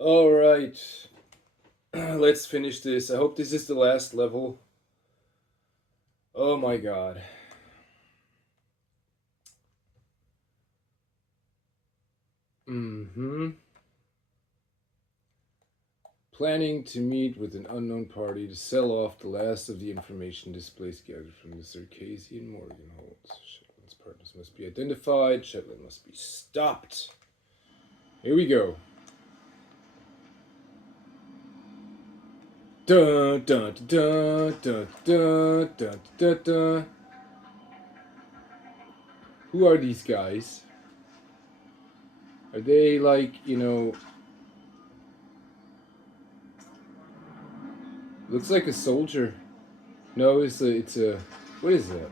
All right, let's finish this. I hope this is the last level. Oh my god. Mm-hmm. Planning to meet with an unknown party to sell off the last of the information displays gathered from the Circassian Morgan holds. Shetland's partners must be identified. Shetland must be stopped. Here we go. Dun dun dun dun dun dun dun dun. Who are these guys? Are they like? Looks like a soldier. No, it's a. What is that?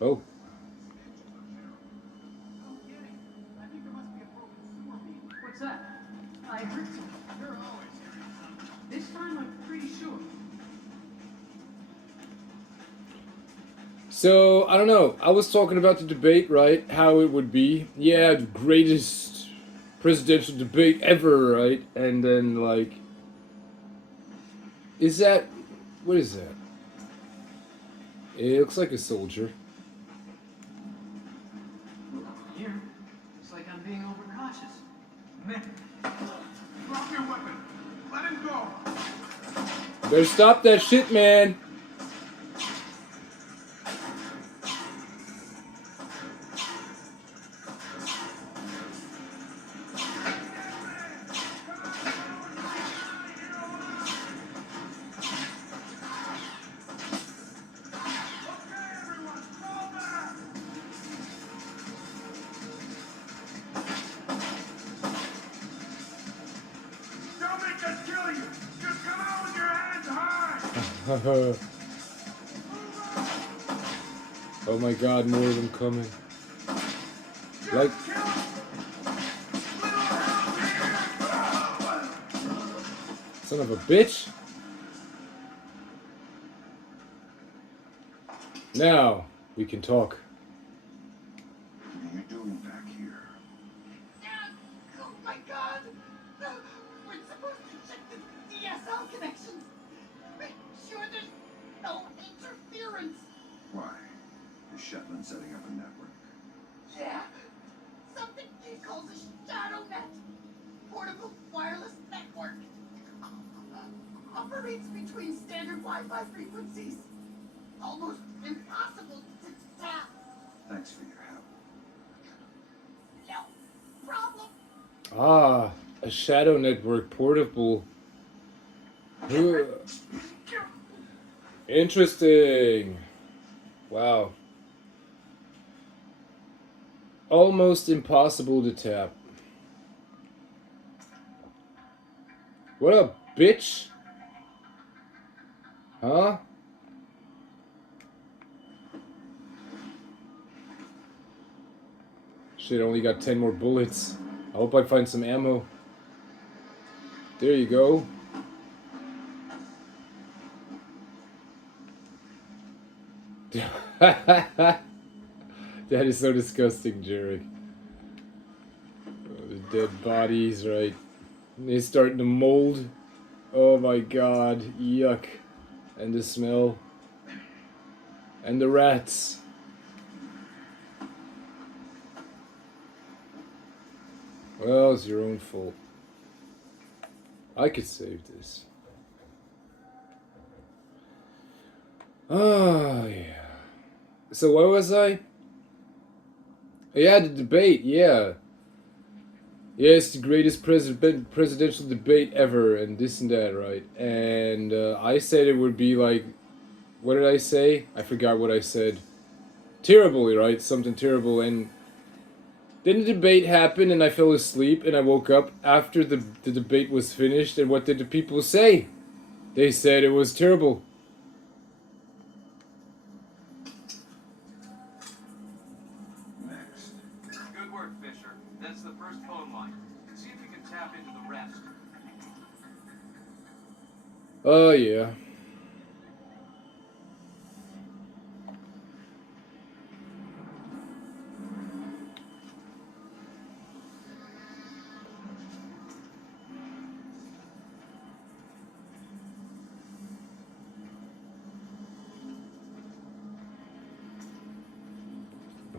Oh, What's that? I heard something. You're always hearing something. This time I'm pretty sure. so I don't know. I was talking about the debate, right? How it would be. Yeah, the greatest presidential debate ever, right? And then is that what is that? It looks like a soldier. Here, it's like I'm being overcautious. Nick, drop your weapon. Let him go. Better stop that shit, man. Don't make us kill you. Just come out with your hands high. Oh my god, more of them coming. Just Like, kill him. Little help here. son of a bitch. Now, we can talk. What are you doing back here? Oh my god! We're supposed to check the DSL connections. Make sure there's no interference. Why? Is Shetland setting up a network? Yeah. Something he calls a shadow net. Portable wireless network. Operates between standard Wi-Fi frequencies. Almost impossible to tap. Thanks for your help. No problem. Ah, a shadow network portable. Ugh. Interesting. Wow. Almost impossible to tap. What a bitch. Huh? Shit, only got 10 more bullets. I hope I find some ammo. There you go. That is so disgusting, Jarek. Oh, the dead bodies, right? They're starting to mold. Oh my god, yuck. And the smell. And the rats. Well, it's your own fault. I could save this. Oh, yeah. So where was I? Yeah, the debate, yeah. Yeah, it's the greatest presidential debate ever, and this and that, right? And I said it would be like, what did I say? I forgot what I said. Terribly, right? Something terrible. And then the debate happened, and I fell asleep, and I woke up after the debate was finished, and what did the people say? They said it was terrible. Next. Good work, Fisher. That's the first phone line. See if you can tap into the rest. Oh, yeah.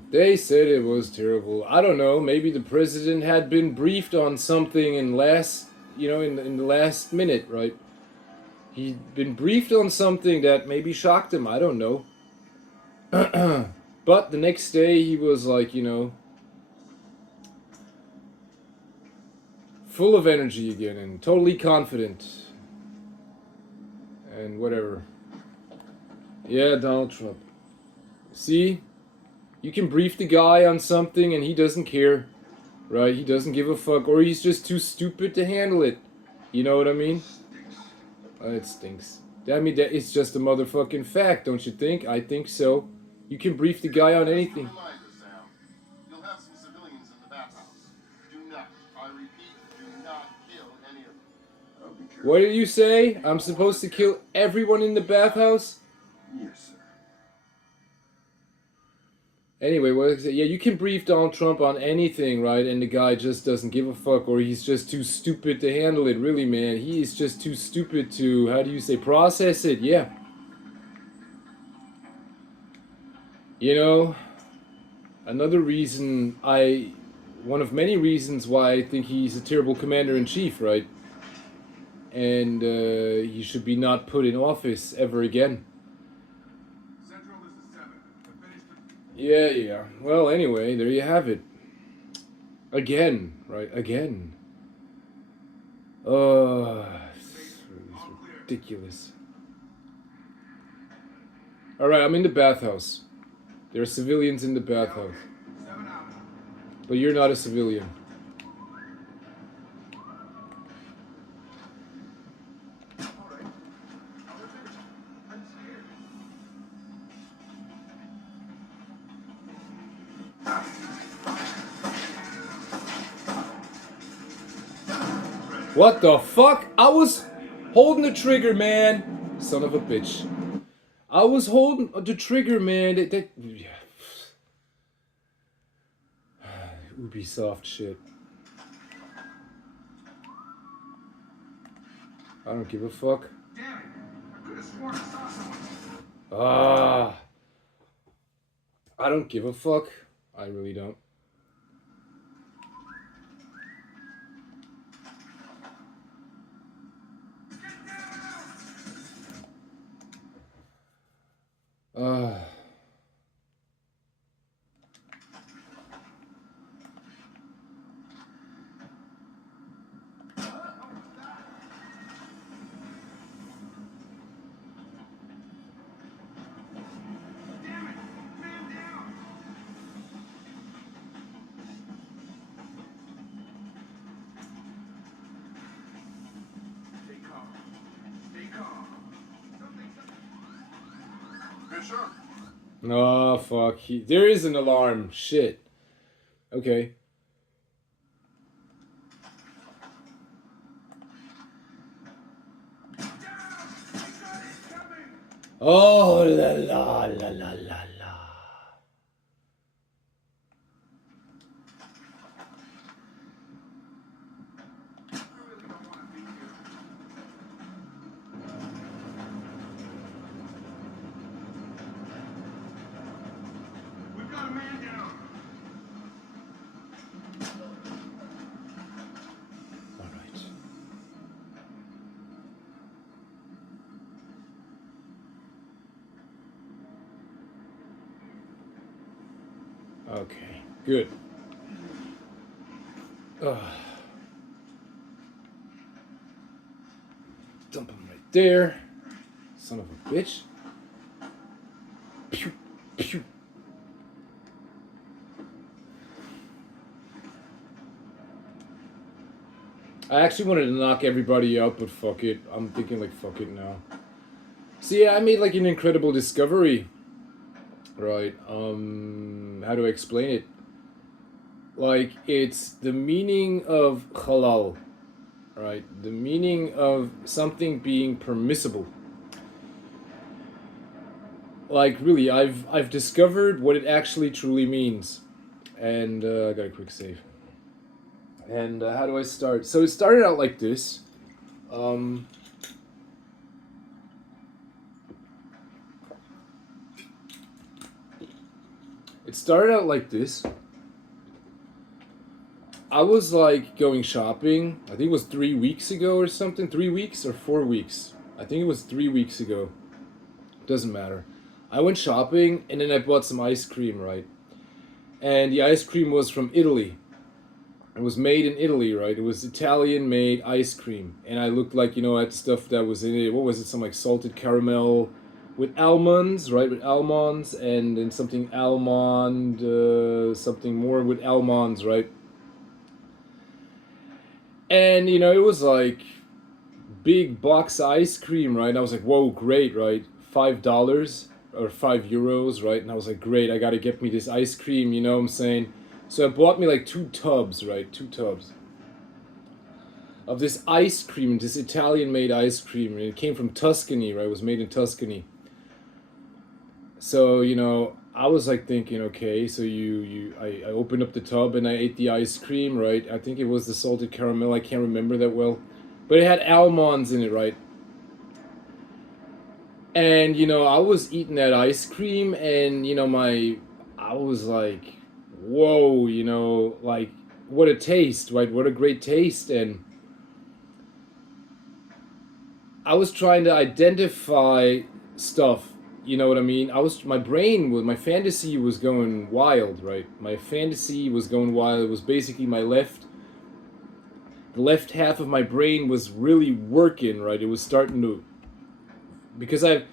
They said it was terrible. I don't know. Maybe the president had been briefed on something in the last minute, right? He'd been briefed on something that maybe shocked him. I don't know. But the next day he was like, full of energy again and totally confident. And whatever. Yeah, Donald Trump. See? You can brief the guy on something and he doesn't care. Right? He doesn't give a fuck. Or he's just too stupid to handle it. You know what I mean? It stinks. I mean, it's just a motherfucking fact, don't you think? I think so. You can brief the guy on anything. Reminder, Sam. You'll have some civilians in the bathhouse. Do not, I repeat, do not kill any of them. I'll be careful. What did you say? I'm supposed to kill everyone in the bathhouse? Yes, sir. Anyway, what is it? Yeah, you can brief Donald Trump on anything, right? And the guy just doesn't give a fuck, or he's just too stupid to handle it. Really, man, he is just too stupid to, how do you say, process it? Yeah. You know, another reason one of many reasons why I think he's a terrible commander-in-chief, right? And he should be not put in office ever again. Central, this is 7. I finished the... Yeah. Well, anyway, there you have it. Again, right? Again. It's ridiculous. Alright, I'm in the bathhouse. There are civilians in the bathhouse. 7 out. But you're not a civilian. All right. I'm scared. What the fuck? I was holding the trigger, man. Son of a bitch. I was holding the trigger, man. Ubisoft shit. I don't give a fuck. Damn it. I could have sworn I saw someone. I don't give a fuck. I really don't. Damn it. Man down. Stay calm. Stay calm. Something. Fisher? Oh, fuck. There is an alarm. Shit. Okay. Oh, la la la la la la. We've got a man down. All right. Okay, good. Dump him right there. Son of a bitch. Pew, pew. I actually wanted to knock everybody out, but fuck it. I'm thinking like fuck it now. See, I made like an incredible discovery. Right. How do I explain it? Like, it's the meaning of halal. Right? The meaning of something being permissible. Like, really, I've discovered what it actually truly means. And I got a quick save. And how do I start? So it started out like this. It started out like this. I was like going shopping. I think it was 3 weeks ago or something. 3 weeks or 4 weeks. I think it was 3 weeks ago. Doesn't matter. I went shopping and then I bought some ice cream, right? And the ice cream was from Italy. It was made in Italy, right? It was Italian made ice cream. And I looked like, at stuff that was in it. What was it? Some like salted caramel with almonds, right? With almonds, and then something almond, something more with almonds, right? And it was like big box ice cream, right? And I was like, whoa, great, right? $5 or €5, right? And I was like, great, I gotta get me this ice cream, you know what I'm saying? So I bought me like 2 tubs, right? 2 tubs of this ice cream, this Italian made ice cream. And it came from Tuscany, right? It was made in Tuscany. So, I was like thinking, okay, so I opened up the tub and I ate the ice cream, right? I think it was the salted caramel, I can't remember that well. But it had almonds in it, right? And, I was eating that ice cream and, I was like, whoa, like, what a taste, right? What a great taste. And I was trying to identify stuff. You know what I mean? My fantasy was going wild, right? My fantasy was going wild. It was basically the left half of my brain was really working, right? It was starting to, because I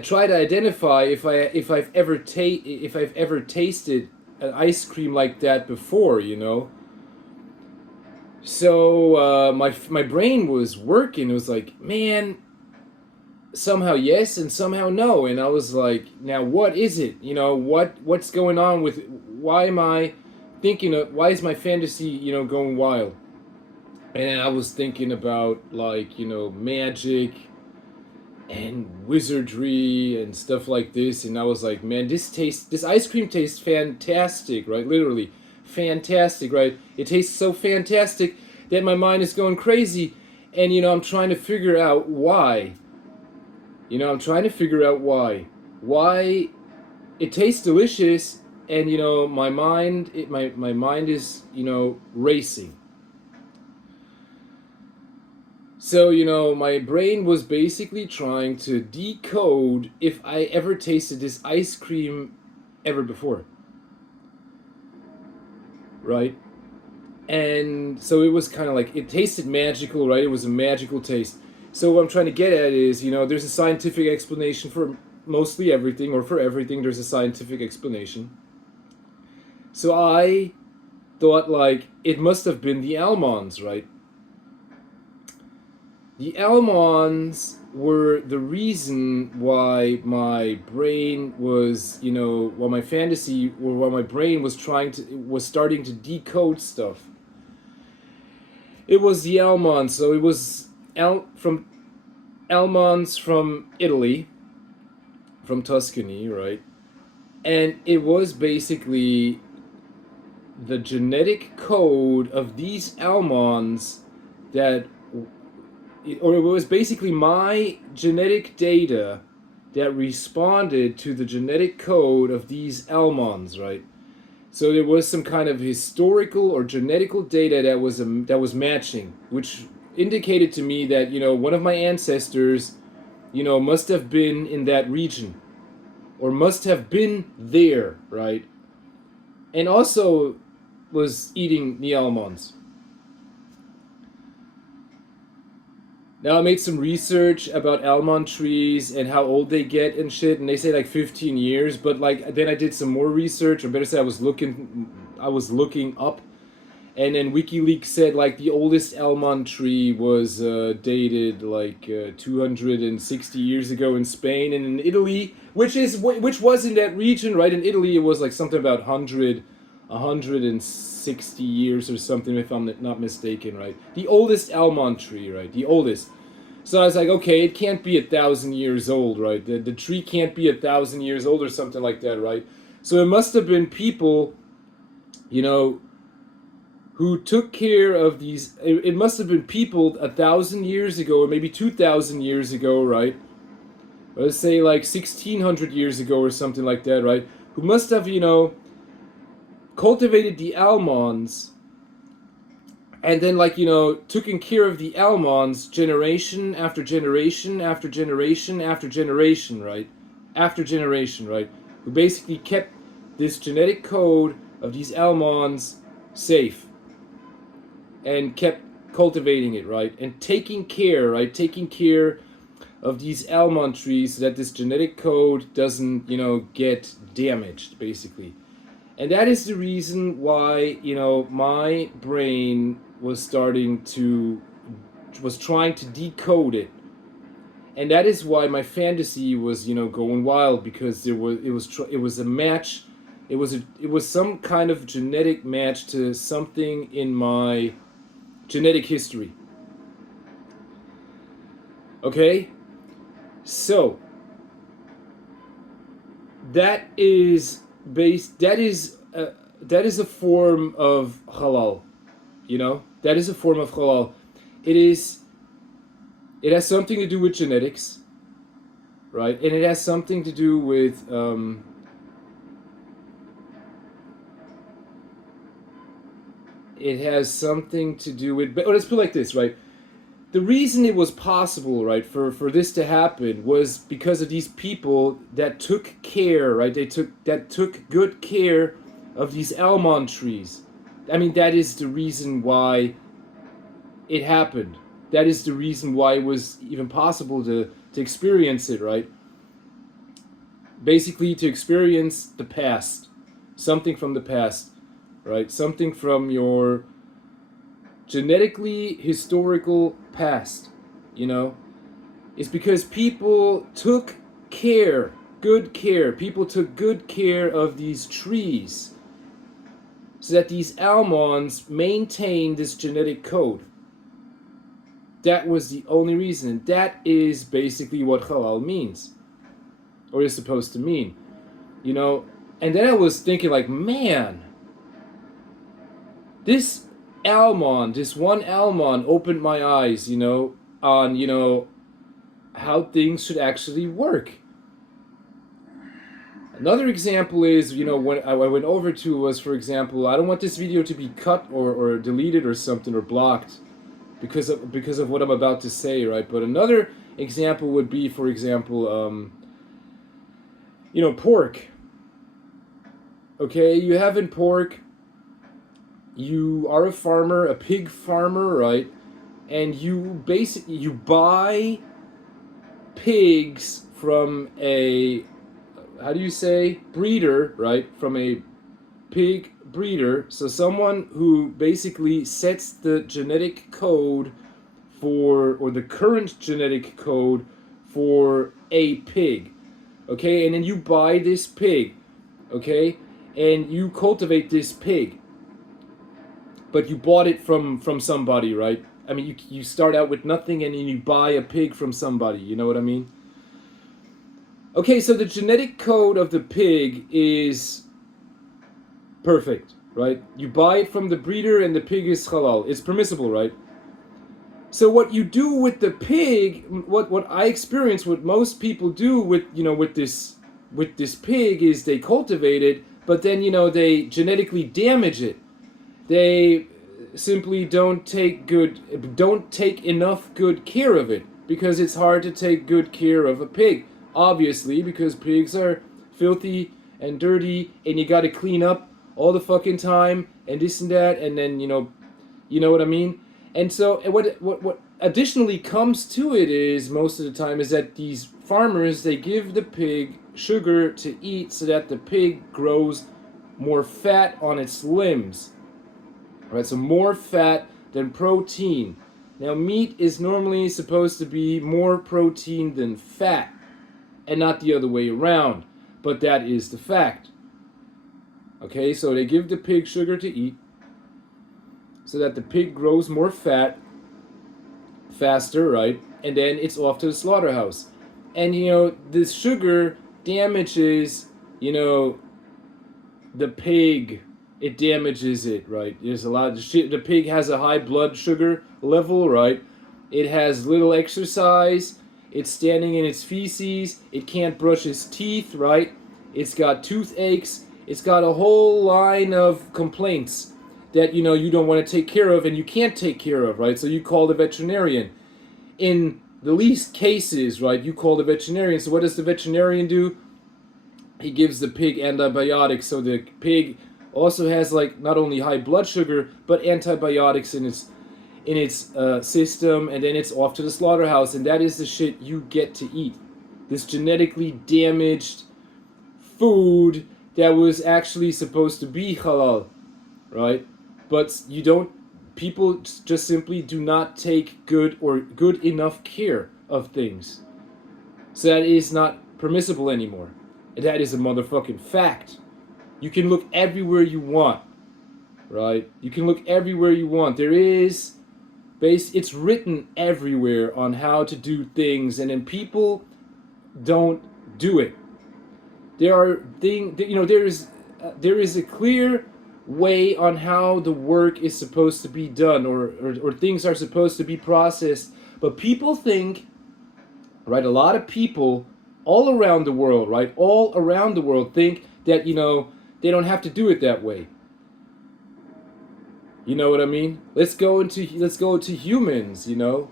try to identify if I've ever tasted an ice cream like that before, So my brain was working. It was like, man, somehow yes and somehow no, and I was like, now what is it? What's going on with? Why am I thinking of? Why is my fantasy going wild? And I was thinking about like magic and wizardry and stuff like this, and I was like, man, this ice cream tastes fantastic, right? Literally fantastic, right? It tastes so fantastic that my mind is going crazy, and I'm trying to figure out why. I'm trying to figure out why it tastes delicious, and my mind my mind is racing. So, my brain was basically trying to decode if I ever tasted this ice cream ever before. Right? And so it was kind of like, it tasted magical, right? It was a magical taste. So what I'm trying to get at is, there's a scientific explanation for mostly everything, or for everything, there's a scientific explanation. So I thought, like, it must have been the almonds, right? The almonds were the reason why my brain was, why my fantasy, or why my brain was starting to decode stuff. It was the almonds, so it was from almonds from Italy, from Tuscany, right? And it was basically the genetic code of these almonds or it was basically my genetic data that responded to the genetic code of these almonds, right? So there was some kind of historical or genetical data that was matching, which indicated to me that one of my ancestors, must have been in that region, or must have been there, right? And also was eating the almonds. Now, I made some research about almond trees and how old they get and shit, and they say like 15 years, but like then I did some more research, or better say I was looking up, and then WikiLeaks said like the oldest almond tree was dated like 260 years ago in Spain, and in Italy, which was in that region, right? In Italy, it was like something about 160 years or something, if I'm not mistaken, right? The oldest almond tree, right? The oldest. So I was like, okay, it can't be 1,000 years old, right? The tree can't be 1,000 years old or something like that, right? So it must have been people, who took care of these. It must have been people 1,000 years ago, or maybe 2,000 years ago, right? Let's say like 1,600 years ago or something like that, right? Who must have, cultivated the almonds, and then, like, taking care of the almonds generation after generation after generation after generation, right? After generation, right? Who basically kept this genetic code of these almonds safe and kept cultivating it, right? And taking care, right? Taking care of these almond trees so that this genetic code doesn't, get damaged, basically. And that is the reason why, my brain was trying to decode it. And that is why my fantasy was, going wild, because it was a match. It was some kind of genetic match to something in my genetic history. Okay? So that is that is a form of halal. That is a form of halal. It has something to do with genetics, right? And it has something to do with but let's put it like this, right? The reason it was possible, right, for this to happen was because of these people that took care, right? That took good care of these almond trees. I mean, that is the reason why it happened. That is the reason why it was even possible to experience it, right? Basically, to experience the past, something from the past, right? Something from your genetically historical past, it's because people took good care. People took good care of these trees so that these almonds maintain this genetic code. That was the only reason, and that is basically what halal means, or is supposed to mean, And then I was thinking, like, man, this one almond opened my eyes, on, how things should actually work. Another example is, when I went over to was, for example, I don't want this video to be cut or deleted or something, or blocked because of what I'm about to say, right? But another example would be, for example, pork. Okay, you have in pork, you are a farmer, a pig farmer, right? And you buy pigs from a, how do you say, breeder, right? From a pig breeder. So someone who basically sets the genetic code or the current genetic code for a pig. Okay, and then you buy this pig, okay? And you cultivate this pig. But you bought it from somebody, right? I mean, you start out with nothing and then you buy a pig from somebody, you know what I mean? Okay, so the genetic code of the pig is perfect, right? You buy it from the breeder and the pig is halal. It's permissible, right? So what you do with the pig, what I experience, what most people do with this pig is they cultivate it, but then they genetically damage it. They simply don't take enough good care of it, because it's hard to take good care of a pig, obviously, because pigs are filthy and dirty and you got to clean up all the fucking time and this and that, and then you know what I mean. And so what additionally comes to it is, most of the time, is that these farmers, they give the pig sugar to eat so that the pig grows more fat on its limbs. Right, so more fat than protein. Now, meat is normally supposed to be more protein than fat, and not the other way around. But that is the fact. Okay, so they give the pig sugar to eat so that the pig grows more fat faster, right? And then it's off to the slaughterhouse. And this sugar damages, the pig. It damages it, right? There's a lot of shit. The pig has a high blood sugar level, right? It has little exercise. It's standing in its feces. It can't brush its teeth, right? It's got toothaches. it's got a whole line of complaints that you don't want to take care of and you can't take care of, right? So you call the veterinarian. In the least cases, right, you call the veterinarian. So what does the veterinarian do? He gives the pig antibiotics. So the pig also has like not only high blood sugar but antibiotics in its system, and then it's off to the slaughterhouse, and that is the shit you get to eat. This genetically damaged food that was actually supposed to be halal, right? But you don't. People just simply do not take good or good enough care of things, so that is not permissible anymore. And that is a motherfucking fact. You can look everywhere you want, right? You can look everywhere you want. There is it's written everywhere on how to do things, and then people don't do it. There is a clear way on how the work is supposed to be done, or things are supposed to be processed, but people think, right, a lot of people all around the world, right, all around the world think that they don't have to do it that way. You know what I mean? Let's go into humans. You know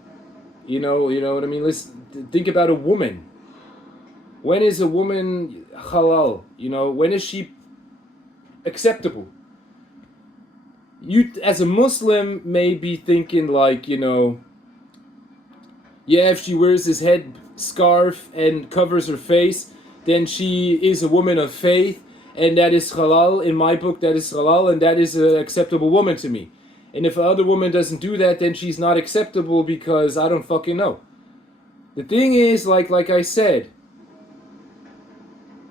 what I mean. Let's think about a woman. When is a woman halal? When is she acceptable? You, as a Muslim, may be thinking like, yeah, if she wears this head scarf and covers her face, then she is a woman of faith, and that is halal. In my book, that is halal, and that is an acceptable woman to me. And if another woman doesn't do that, then she's not acceptable because I don't fucking know. The thing is, like I said,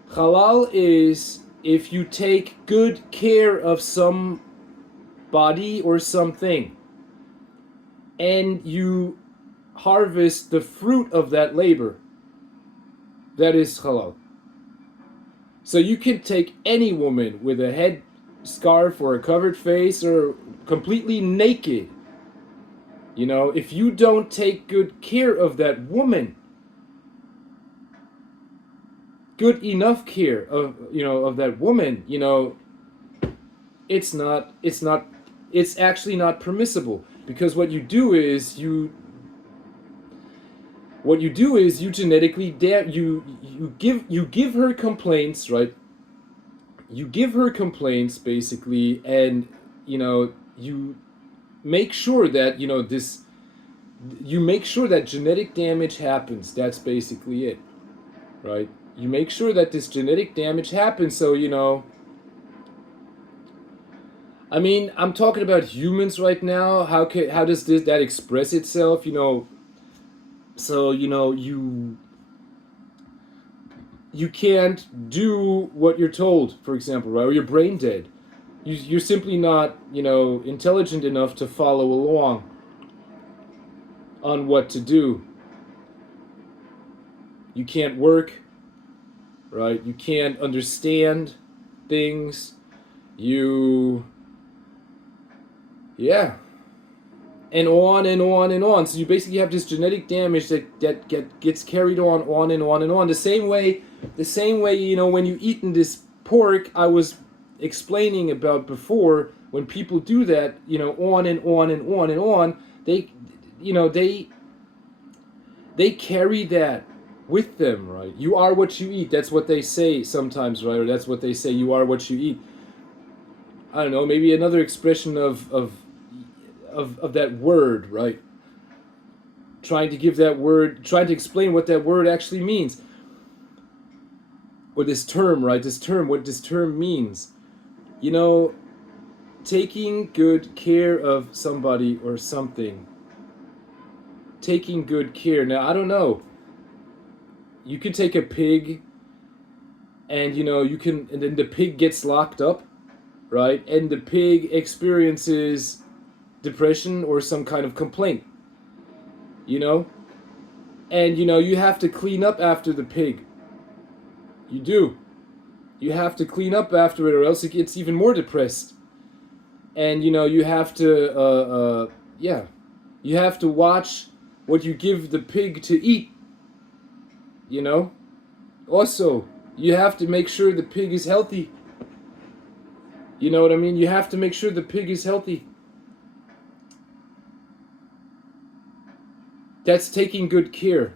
halal is if you take good care of somebody or something, and you harvest the fruit of that labor. That is halal. So you can take any woman with a head scarf or a covered face or completely naked. If you don't take good care of that woman, good enough care of that woman, it's actually not permissible, because what you do is you genetically you give her complaints, right? You give her complaints basically, and you make sure that you make sure that genetic damage happens. That's basically it, right? You make sure that this genetic damage happens. So I mean, I'm talking about humans right now. How does that express itself? So you can't do what you're told, for example, right? Or you're brain dead. You're simply not intelligent enough to follow along on what to do. You can't work, right? You can't understand things. Yeah. And on and on and on. So you basically have this genetic damage that gets carried on and on and on. The same way, when you eaten this pork I was explaining about before, when people do that, on and on and on and on, they carry that with them, right? You are what you eat. That's what they say sometimes, right? Or that's what they say, you are what you eat. I don't know, maybe another expression of that word, right? Trying to explain what that word actually means. Or this term, right? What this term means. Taking good care of somebody or something. Taking good care. Now, I don't know. You can take a pig, and and then the pig gets locked up, right? And the pig experiences depression or some kind of complaint, and you have to clean up after the pig. You do. You have to clean up after it, or else it gets even more depressed. And you have to you have to watch what you give the pig to eat. Also, you have to make sure the pig is healthy. You know what I mean? You have to make sure the pig is healthy. That's taking good care.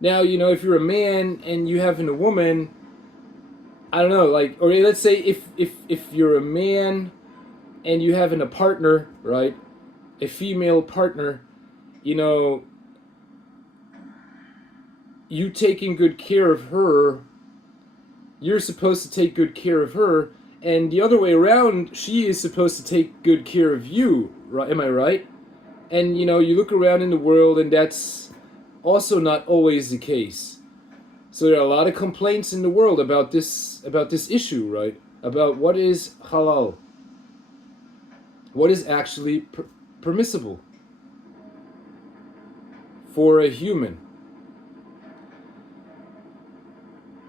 Now, you know, if you're a man and you having a woman, I don't know, like, or let's say if you're a man and you having a partner, right? A female partner, you know, you taking good care of her, you're supposed to take good care of her, and the other way around, she is supposed to take good care of you, right? Am I right? And you know, you look around in the world, and that's also not always the case. So there are a lot of complaints in the world about this issue, right? About what is halal, what is actually permissible for a human.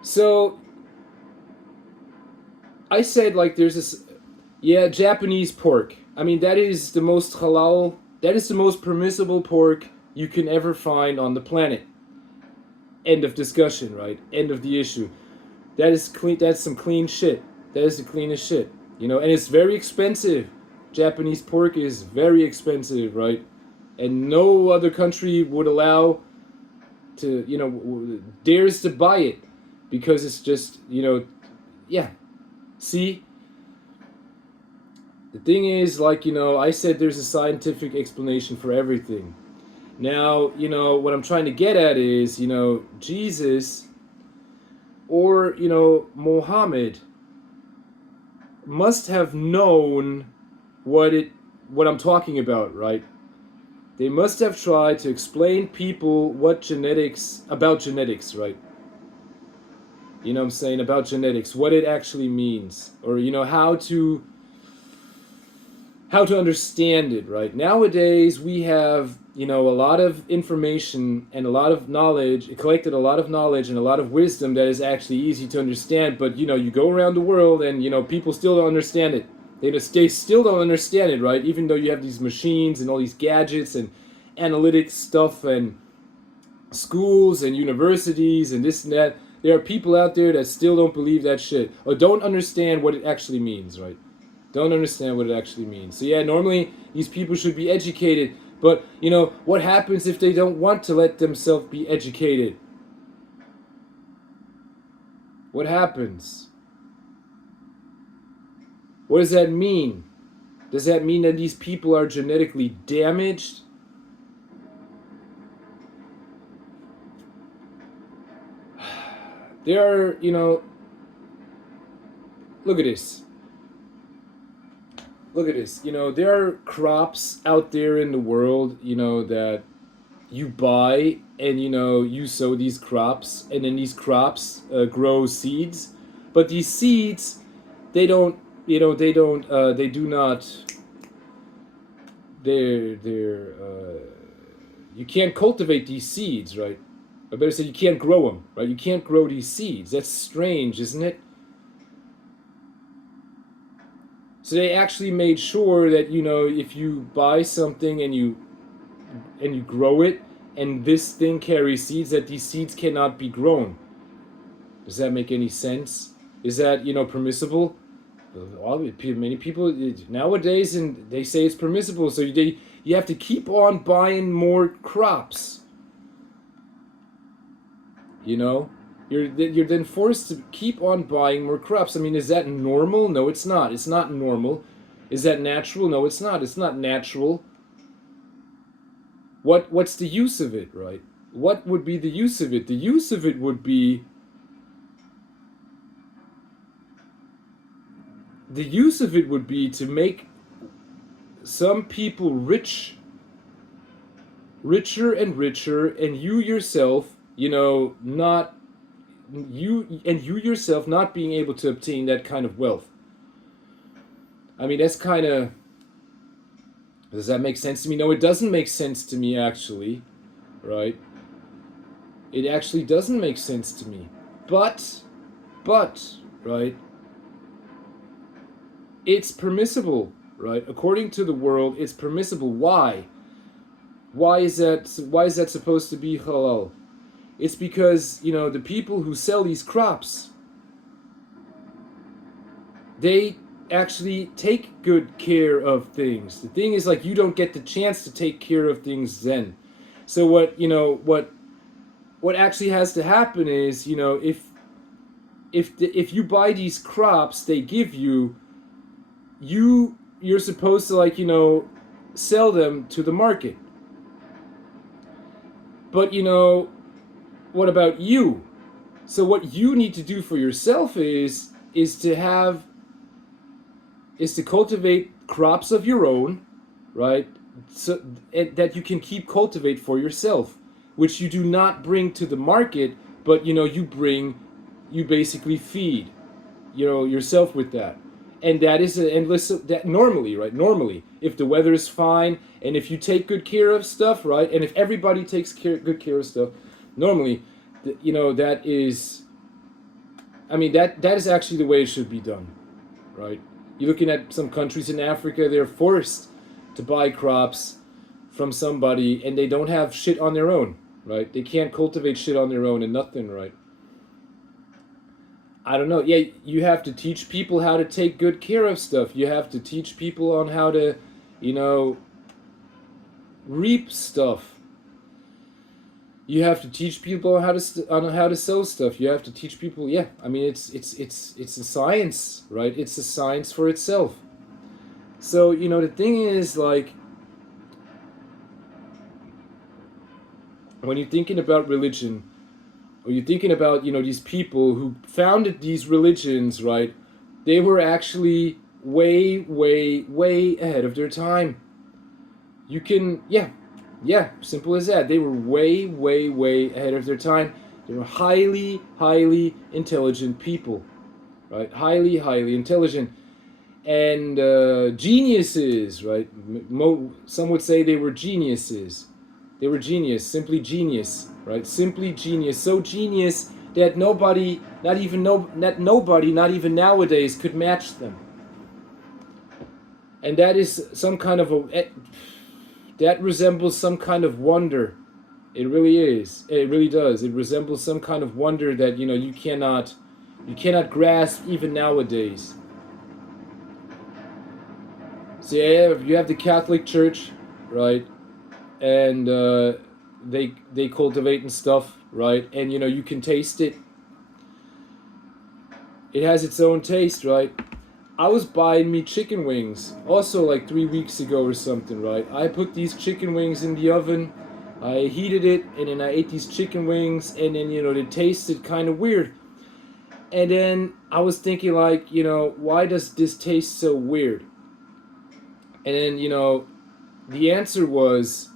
So I said, like, there's this, yeah, Japanese pork. I mean, that is the most halal, that is the most permissible pork you can ever find on the planet. End of discussion, right? End of the issue. That is clean. That's some clean shit. That is the cleanest shit, you know. And it's very expensive. Japanese pork is very expensive, right? And no other country would allow to, you know, dares to buy it because it's just, you know, yeah. See, the thing is, like, you know, I said there's a scientific explanation for everything. Now, you know, what I'm trying to get at is, you know, Jesus or, you know, Muhammad must have known what I'm talking about, right? They must have tried to explain people about genetics, right? You know what I'm saying, about genetics, what it actually means, or, you know, how to understand it, right? Nowadays we have, you know, a lot of information and a lot of knowledge, it collected a lot of knowledge and a lot of wisdom that is actually easy to understand, but, you know, you go around the world and, you know, people still don't understand it. They still don't understand it, right? Even though you have these machines and all these gadgets and analytics stuff and schools and universities and this and that, there are people out there that still don't believe that shit or don't understand what it actually means, right? Don't understand what it actually means. So yeah, normally these people should be educated, but, you know, what happens if they don't want to let themselves be educated? What happens? What does that mean? Does that mean that these people are genetically damaged? There are, you know, look at this. Look at this. You know, there are crops out there in the world, you know, that you buy and, you know, you sow these crops and then these crops grow seeds. But these seeds, they don't, you know, they do not, you can't cultivate these seeds, right? I better say you can't grow them, right? You can't grow these seeds. That's strange, isn't it? So they actually made sure that, you know, if you buy something and you grow it, and this thing carries seeds, that these seeds cannot be grown. Does that make any sense? Is that, you know, permissible? Many people nowadays, and they say it's permissible, so you have to keep on buying more crops. You know, you're then forced to keep on buying more crops. I mean, is that normal? No, it's not. It's not normal. Is that natural? No, it's not. It's not natural. What's the use of it, right? What would be the use of it? The use of it would be to make some people richer and richer, and you yourself, you know, not being able to obtain that kind of wealth. I mean, that's kind of, does that make sense to me? No, it doesn't make sense to me, actually, right? It actually doesn't make sense to me. But, right, it's permissible, right? According to the world, it's permissible. Why? Why is that supposed to be halal? It's because, you know, the people who sell these crops, they actually take good care of things. The thing is, like, you don't get the chance to take care of things then. So what actually has to happen is, if you buy these crops they give you, you're supposed to, like, sell them to the market. But what about you? So what you need to do for yourself is to cultivate crops of your own, right? So that you can keep cultivate for yourself, which you do not bring to the market, but you basically feed, yourself with that. And that is an endless, that normally, right? Normally, if the weather is fine and if you take good care of stuff, right? And if everybody takes good care of stuff, normally, that is, I mean, that is actually the way it should be done, right? You're looking at some countries in Africa, they're forced to buy crops from somebody and they don't have shit on their own, right? They can't cultivate shit on their own and nothing, right? I don't know. Yeah, you have to teach people how to take good care of stuff. You have to teach people on how to, reap stuff. You have to teach people on how to sell stuff. You have to teach people. Yeah, I mean, it's a science, right? It's a science for itself. So the thing is, like, when you're thinking about religion, or you're thinking about these people who founded these religions, right? They were actually way, way, way ahead of their time. You can, yeah, simple as that. They were way, way, way ahead of their time. They were highly, highly intelligent people, right? Highly, highly intelligent. And geniuses, right? Some would say they were geniuses. They were genius, simply genius, right? Simply genius. So genius that nobody, not even nowadays, could match them. And that is some kind of that resembles some kind of wonder. It really is. It really does. It resembles some kind of wonder that you cannot grasp even nowadays. So you have the Catholic Church, right? And they cultivate and stuff, right? And you can taste it. It has its own taste, right? I was buying me chicken wings also like 3 weeks ago or something, right? I put these chicken wings in the oven, I heated it, and then I ate these chicken wings, and then they tasted kind of weird. And then I was thinking, like, why does this taste so weird? And then the answer was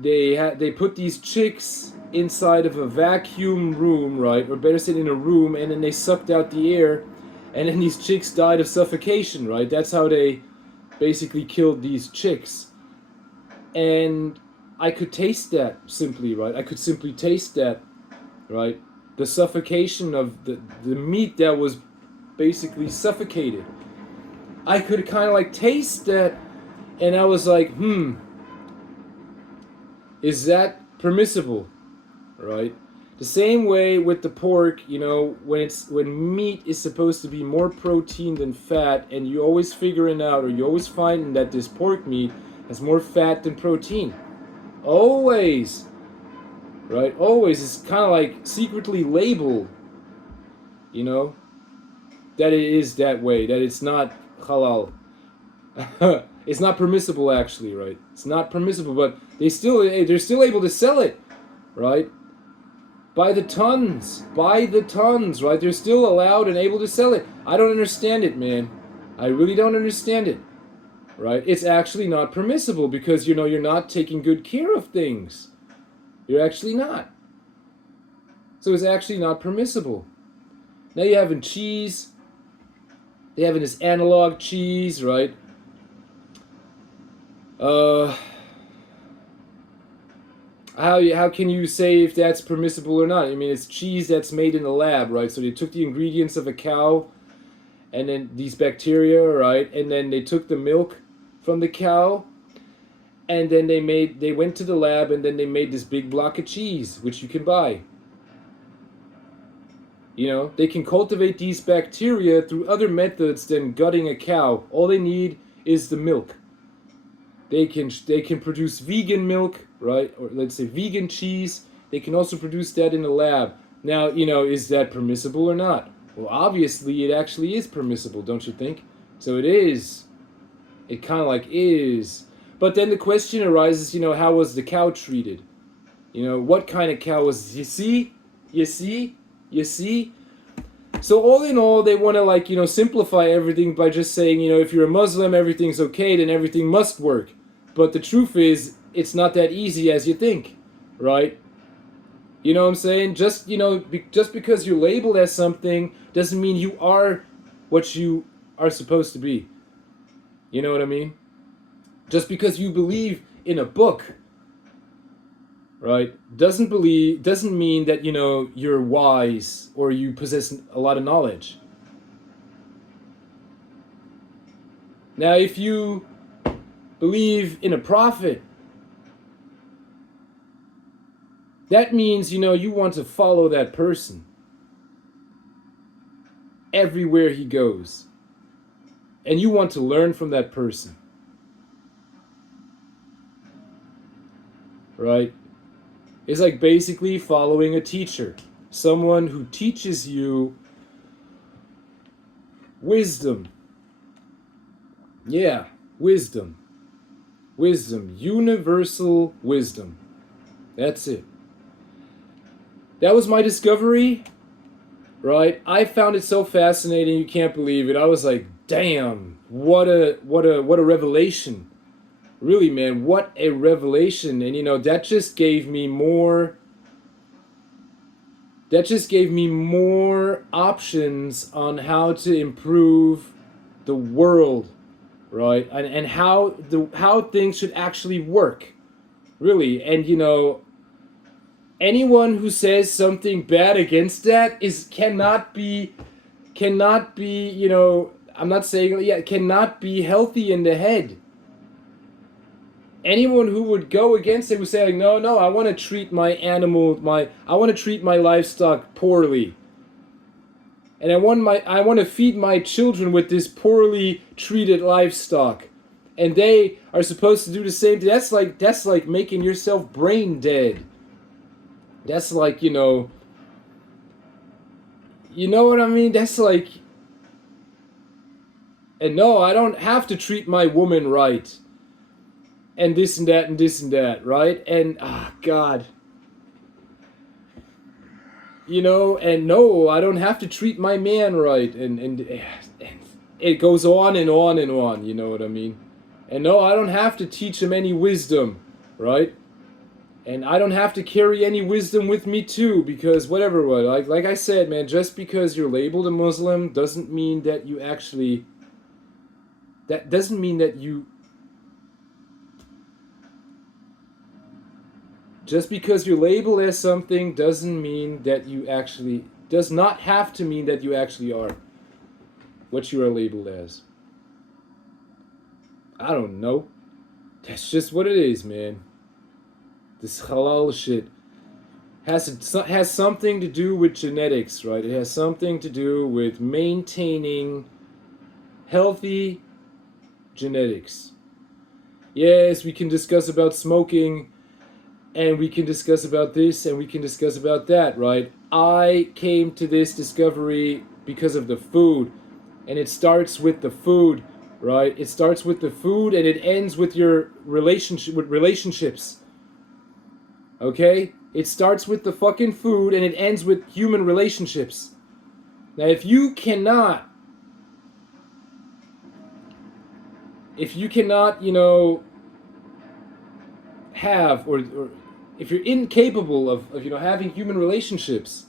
they put these chicks inside of a vacuum room, right? Or better said, in a room, and then they sucked out the air, and then these chicks died of suffocation, right? That's how they basically killed these chicks. And I could taste that simply, right? I could simply taste that, right? The suffocation of the meat that was basically suffocated. I could kind of like taste that, and I was like, is that permissible, right? The same way with the pork, when meat is supposed to be more protein than fat, and you always figuring out, or you always finding that this pork meat has more fat than protein. Always, right? Always. It's kind of like secretly labeled, that it is that way, that it's not halal. It's not permissible, actually, right? It's not permissible, but they're still able to sell it, right? By the tons, right? They're still allowed and able to sell it. I don't understand it, man. I really don't understand it, right? It's actually not permissible because you're not taking good care of things. You're actually not. So it's actually not permissible. Now you're having cheese. They're having this analog cheese, right? How can you say if that's permissible or not? I mean, it's cheese that's made in the lab, right? So they took the ingredients of a cow, and then these bacteria, right? And then they took the milk from the cow, and then they went to the lab, and then they made this big block of cheese, which you can buy. You know, they can cultivate these bacteria through other methods than gutting a cow. All they need is the milk. They can produce vegan milk, right? Or let's say vegan cheese. They can also produce that in the lab. Now, you know, is that permissible or not? Well, obviously it actually is permissible, don't you think? So it is. It kind of like is. But then the question arises, you know, how was the cow treated? You know, what kind of cow was, you see? You see? You see? So all in all, they want to, like, you know, simplify everything by just saying, you know, if you're a Muslim, everything's okay, then everything must work. But the truth is, it's not that easy as you think, right? You know what I'm saying? Just, you know, just because you're labeled as something doesn't mean you are what you are supposed to be. You know what I mean? Just because you believe in a book, right, doesn't mean that, you know, you're wise or you possess a lot of knowledge. Now, if you believe in a prophet, that means, you know, you want to follow that person everywhere he goes. And you want to learn from that person. Right? It's like basically following a teacher. Someone who teaches you wisdom. Yeah, wisdom. Wisdom. Universal wisdom. That's it. That was my discovery. Right? I found it so fascinating, you can't believe it. I was like, damn, what a revelation. Really, man, what a revelation. And you know, that just gave me more options on how to improve the world, right? And how things should actually work. Really. And you know, anyone who says something bad against that cannot be, you know, I'm not saying, yeah, cannot be healthy in the head. Anyone who would go against it would say, like, no, I want to treat my livestock poorly. And I want to feed my children with this poorly treated livestock. And they are supposed to do the same thing. That's like making yourself brain dead. That's like, you know what I mean? That's like, and no, I don't have to treat my woman right. And this and that and this and that, right? And, God. You know, and no, I don't have to treat my man right. And it goes on and on and on, you know what I mean? And no, I don't have to teach him any wisdom, right? And I don't have to carry any wisdom with me too, because whatever, like I said, man, just because you're labeled a Muslim doesn't mean that you actually, that doesn't mean that you, just because you're labeled as something doesn't mean that you actually, does not have to mean that you actually are what you are labeled as. I don't know. That's just what it is, man. This halal shit has something to do with genetics, right? It has something to do with maintaining healthy genetics. Yes, we can discuss about smoking, and we can discuss about this, and we can discuss about that, right? I came to this discovery because of the food, and it starts with the food, right? It starts with the food, and it ends with your relationships. Okay? It starts with the fucking food, and it ends with human relationships. Now, if you cannot, you know, have, or if you're incapable of, you know, having human relationships,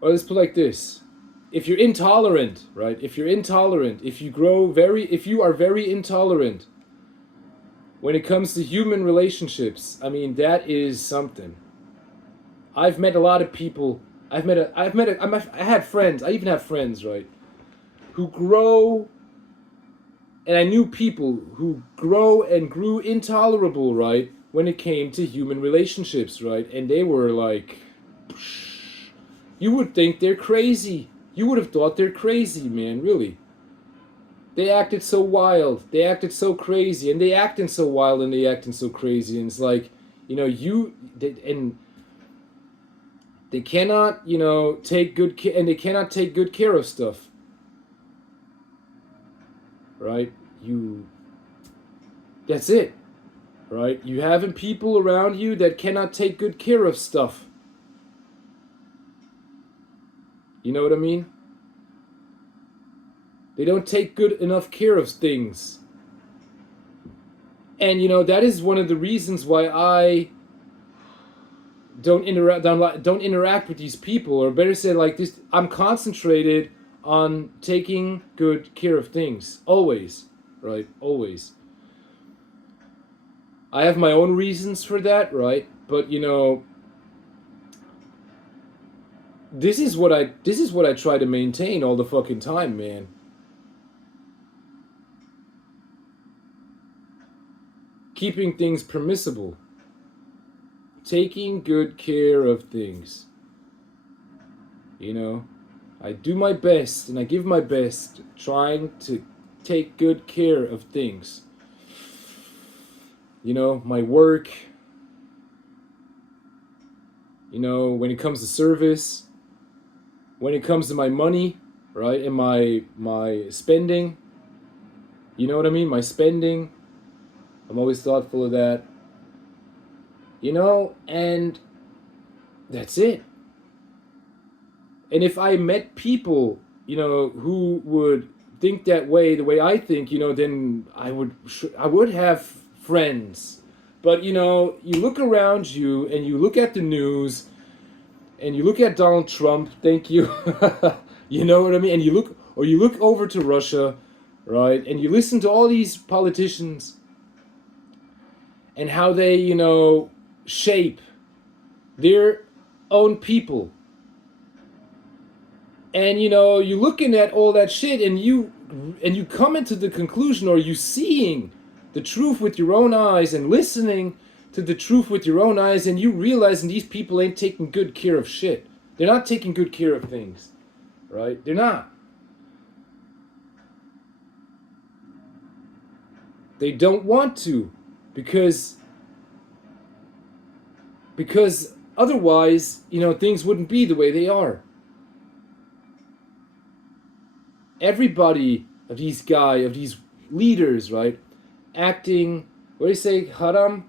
or let's put it like this, if you're intolerant, right? If you are very intolerant when it comes to human relationships, I mean, that is something. I've met a lot of people. I had friends. I even have friends, right, who grow. And I knew people who grew intolerable, right, when it came to human relationships, right? And they were like, You would think they're crazy. You would have thought they're crazy, man, really. They acted so wild. They acted so crazy. And they acting so wild and they acting so crazy. And it's like, and they cannot, take good care, and they cannot take good care of stuff. Right? That's it. Right? You having people around you that cannot take good care of stuff. You know what I mean? They don't take good enough care of things. And that is one of the reasons why I don't interact with these people, or better said like this, I'm concentrated on taking good care of things. Always. Right? Always. I have my own reasons for that, right? But this is what I try to maintain all the fucking time, man. Keeping things permissible. Taking good care of things. I do my best and I give my best trying to take good care of things. My work. When it comes to service. When it comes to my money, right? And my spending. You know what I mean? My spending. I'm always thoughtful of that. And that's it. And if I met people, who would think that way, the way I think, then I would have friends. But, you look around you and you look at the news and you look at Donald Trump, thank you. You know what I mean? And you look over to Russia, right? And you listen to all these politicians and how they, shape their own people. And you're looking at all that shit and you come into the conclusion, or you seeing the truth with your own eyes and listening to the truth with your own eyes, and you realizing these people ain't taking good care of shit. They're not taking good care of things. Right? They're not. They don't want to because otherwise, things wouldn't be the way they are. Everybody of these leaders, right, acting, what do you say, haram?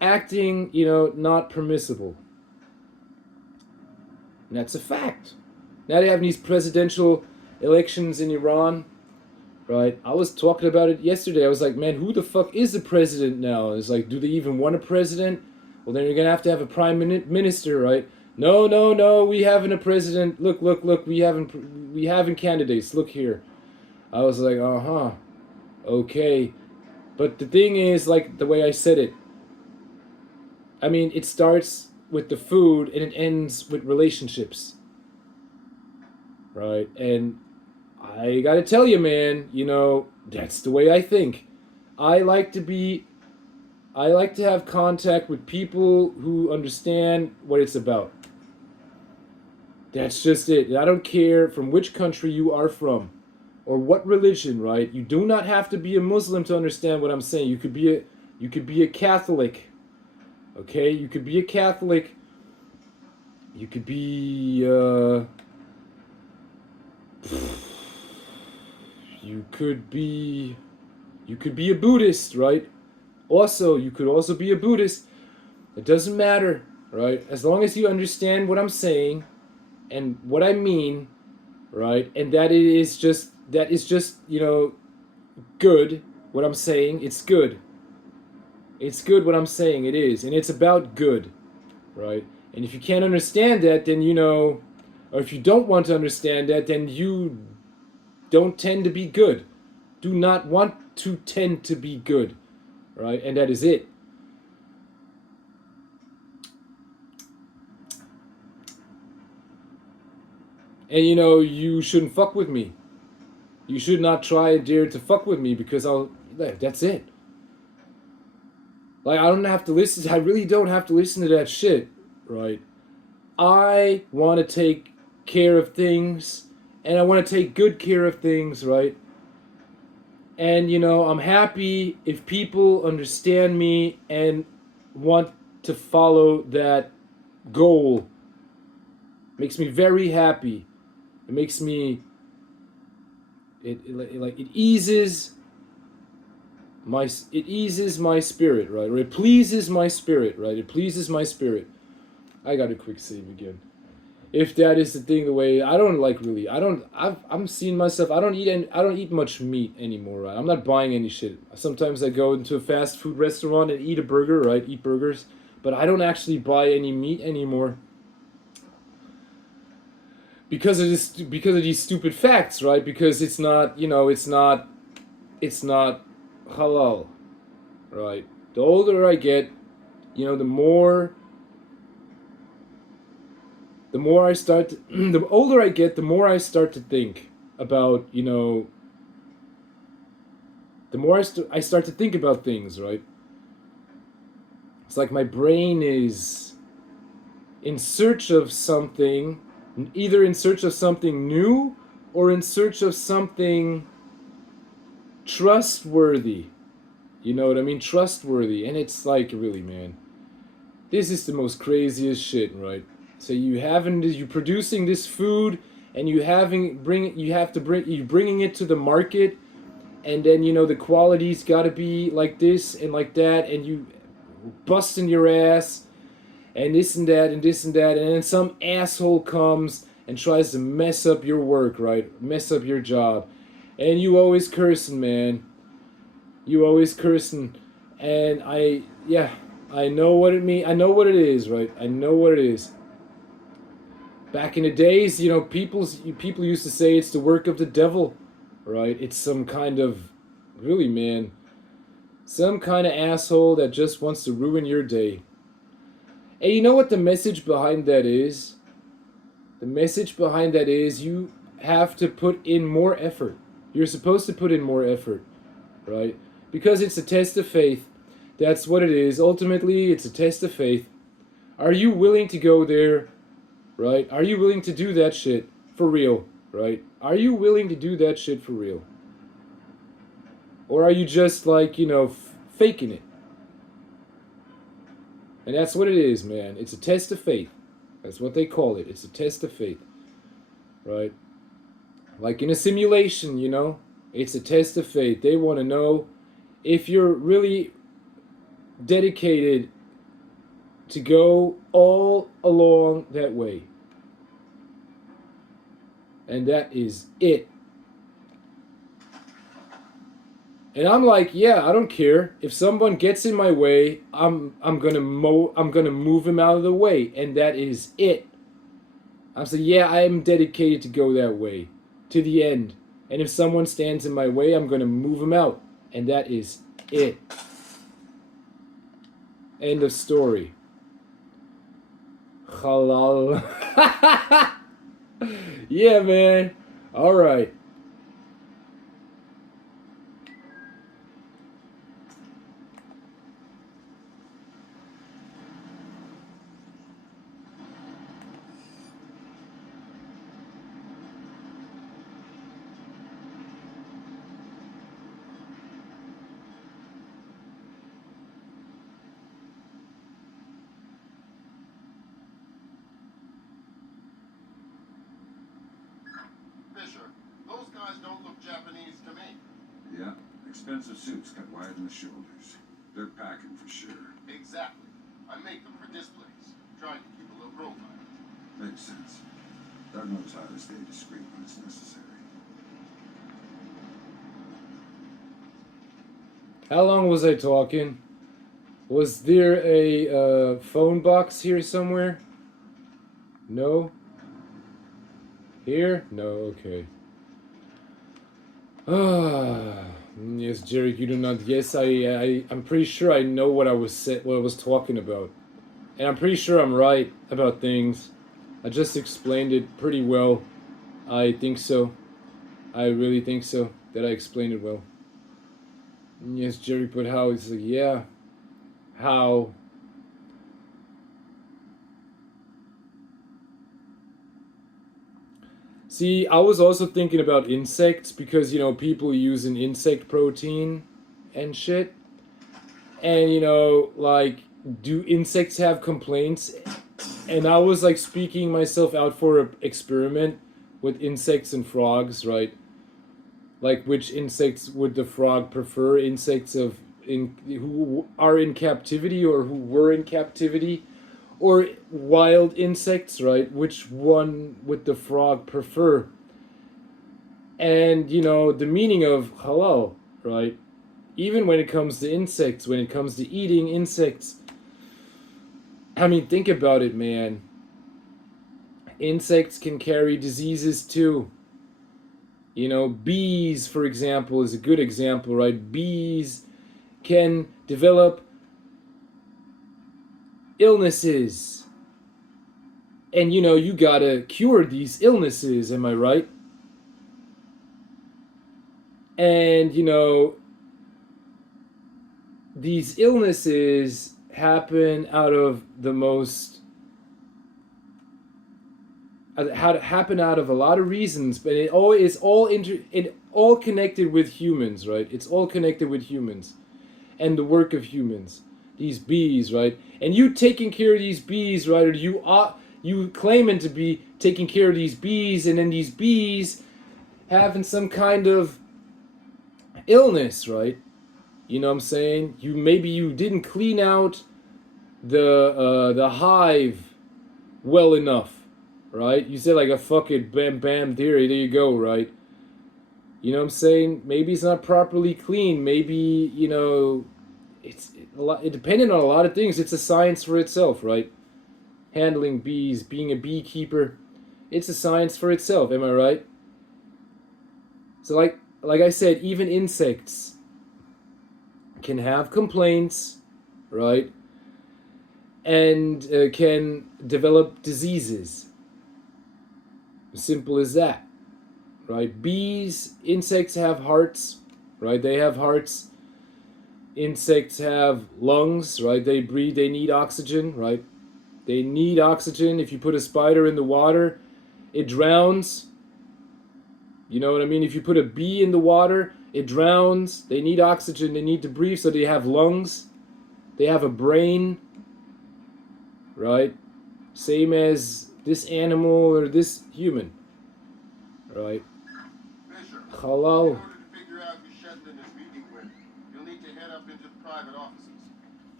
Acting, not permissible. And that's a fact. Now they have these presidential elections in Iran, right? I was talking about it yesterday. I was like, man, who the fuck is the president now? It's like, do they even want a president? Well, then you're going to have a prime minister, right? No, we haven't a president. Look, we haven't candidates. Look here. I was like, okay. But the thing is, like the way I said it, I mean, it starts with the food and it ends with relationships. Right? And I gotta tell you, man, that's the way I think. I like to have contact with people who understand what it's about. That's just it. I don't care from which country you are from or what religion, right? You do not have to be a Muslim to understand what I'm saying. You could be a Catholic. Okay? You could be a Catholic. You could be you could be a Buddhist, right? You could also be a Buddhist. It doesn't matter, right? As long as you understand what I'm saying and what I mean, right? And that is just good. What I'm saying, it's good. It's good what I'm saying, it is. And it's about good, right? And if you can't understand that, then or if you don't want to understand that, then you don't tend to be good. Do not want to tend to be good. Right? And that is it. And you shouldn't fuck with me. You should not try and dare to fuck with me because that's it. Like, I really don't have to listen to that shit, right? I want to take care of things, and I want to take good care of things, right? And I'm happy if people understand me and want to follow that goal. It makes me very happy. It makes me it eases my spirit, right? Or it pleases my spirit, right? It pleases my spirit. I got a quick save again. If that is the thing, the way I don't like really, I'm seeing myself. I don't eat much meat anymore, right? I'm not buying any shit. Sometimes I go into a fast food restaurant and eat a burger, right? Eat burgers, but I don't actually buy any meat anymore because of these stupid facts, right? Because it's not, it's not halal, right? The older I get, the more I start to, the older I get, the more I start to think about, the more I start to think about things, right? It's like my brain is in search of something, either in search of something new or in search of something trustworthy. You know what I mean? Trustworthy. And it's like, really, man, this is the most craziest shit, right? So you're producing this food, and you bringing it to the market, and then the quality's got to be like this and like that, and you busting your ass, and this and that and this and that, and then some asshole comes and tries to mess up your work, right? Mess up your job, and you always cursing, man. You always cursing, and I know what it means. I know what it is, right? I know what it is. Back in the days, people used to say it's the work of the devil, right? It's some kind of, really, man, some kind of asshole that just wants to ruin your day. And you know what the message behind that is? The message behind that is you have to put in more effort. You're supposed to put in more effort, right? Because it's a test of faith. That's what it is. Ultimately, it's a test of faith. Are you willing to go there, right? Are you willing to do that shit for real, right? Are you willing to do that shit for real? Or are you just like, faking it? And that's what it is, man. It's a test of faith. That's what they call it. It's a test of faith, right? Like in a simulation, it's a test of faith. They want to know if you're really dedicated to go all along that way. And that is it. And I'm like, yeah, I don't care. If someone gets in my way, I'm gonna move him out of the way, and that is it. I'm saying, yeah, I am dedicated to go that way, to the end. And if someone stands in my way, I'm gonna move him out, and that is it. End of story. Halal. Yeah, man. All right. Fisher, those guys don't look Japanese to me. Yeah, expensive suits cut wide in the shoulders. They're packing for sure. Exactly. I make them for displays, trying to keep a low profile. Makes sense. Doug knows how to stay discreet when it's necessary. How long was I talking? Was there a phone box here somewhere? No? Here? No, okay. Ah, yes, Jerry, you do not. Yes, I'm pretty sure I know what I was talking about, and I'm pretty sure I'm right about things. I just explained it pretty well. I think so. I really think so that I explained it well. Yes, Jerry, but how? It's like, yeah, how? See, I was also thinking about insects because, you know, people use an insect protein and shit. And, you know, like, do insects have complaints? And I was, like, speaking myself out for an experiment with insects and frogs, right? Like, which insects would the frog prefer? Insects of who are in captivity or who were in captivity? Or wild insects, right? Which one would the frog prefer? And, you know, the meaning of halal, right? Even when it comes to insects, when it comes to eating insects, I mean, think about it, man. Insects can carry diseases too. You know, bees, for example, is a good example, right? Bees can develop illnesses. And, you know, you gotta cure these illnesses, am I right? And, you know, these illnesses happen out of the most happen out of a lot of reasons, but it all connected with humans, right? It's all connected with humans and the work of humans. These bees, right? And you taking care of these bees, right? Or you claiming to be taking care of these bees, and then these bees having some kind of illness, right? You know what I'm saying? Maybe you didn't clean out the hive well enough, right? You said like a fucking bam bam theory. There you go, right? You know what I'm saying? Maybe it's not properly clean. Maybe, you know, it's a lot. It depended on a lot of things. It's a science for itself, right? Handling bees, being a beekeeper, it's a science for itself. Am I right? So like I said, even insects can have complaints, right? And can develop diseases. Simple as that, right? Bees, insects have hearts, right? They have hearts. Insects have lungs, right? They breathe, they need oxygen, right? They need oxygen. If you put a spider in the water, it drowns. You know what I mean? If you put a bee in the water, it drowns. They need oxygen, they need to breathe, so they have lungs. They have a brain, right? Same as this animal or this human, right? Fisher, Halal. in order to figure out who Shetland is meeting with, you'll need to head up into the private offices.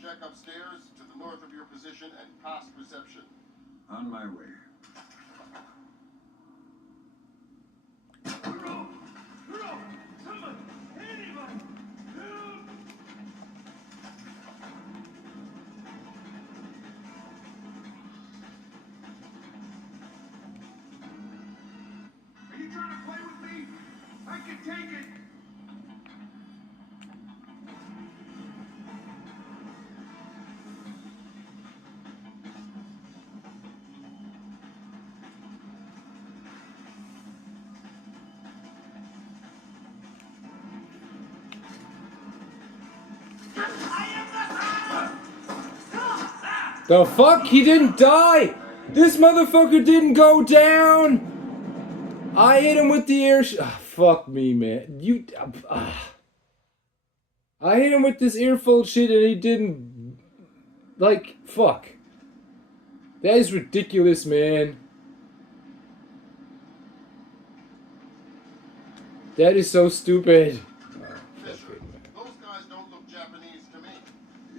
Check upstairs to the north of your position and past reception. On my way. Somebody! Anybody! Help! Are you trying to play with me? I can take it! The fuck? He didn't die! This motherfucker didn't go down! I hit him with the air fuck me, man. I hit him with this earful shit and he didn't... Like, fuck. That is ridiculous, man. That is so stupid. Fisher, those guys don't look Japanese to me.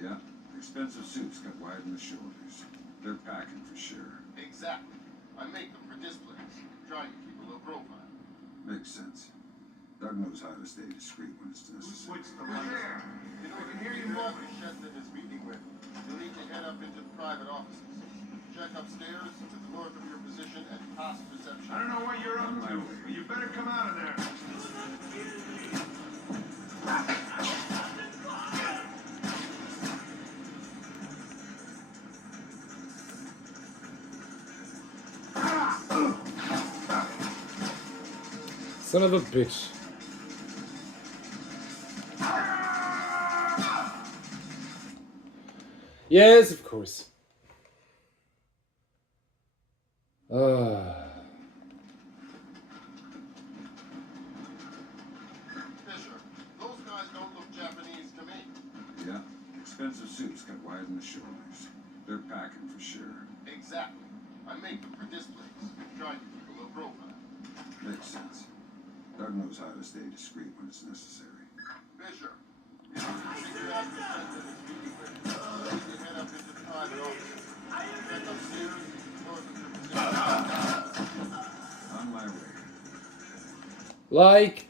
Yeah, expensive suits got wide in the shoulders. They're packing for sure. Exactly. I make them for displays, trying to keep a low profile. Makes sense. Doug knows how to stay discreet when it's necessary. Switch the lights. In order to figure out who Shetland is meeting with, you'll need to head up into the private offices. Check upstairs to the north of your position and past reception. I don't know what you're up to, but you better come out of there. Son of a bitch. Yes, of course. Yeah, expensive suits cut wide in the shoulders. They're packing for sure. Exactly. I make them for displays. Trying to keep a low profile. Makes sense. Doug knows how to stay discreet when it's necessary. Fisher, in order to figure out who Shetland is meeting with, you need to head up into the private offices. Check upstairs north of your position. On my way. Like,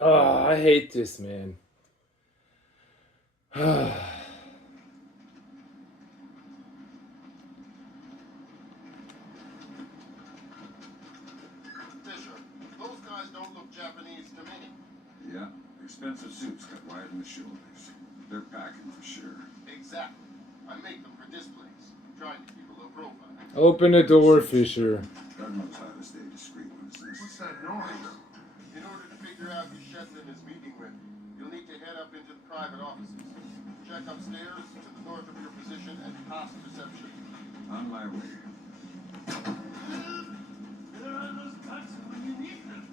oh, I hate this, man. Fisher, those guys don't look Japanese to me. Yeah, expensive suits cut wide in the shoulders. They're packing for sure. Exactly. I make them for displays. Trying to keep a low profile. Open the door, Fisher. Doug knows how to stay discreet when it's necessary. What's that noise? In order to figure out who Shetland is meeting with, you'll need to head up into the private offices. Check upstairs to the north of your position and past reception. On my way. There are those bugs when you need them.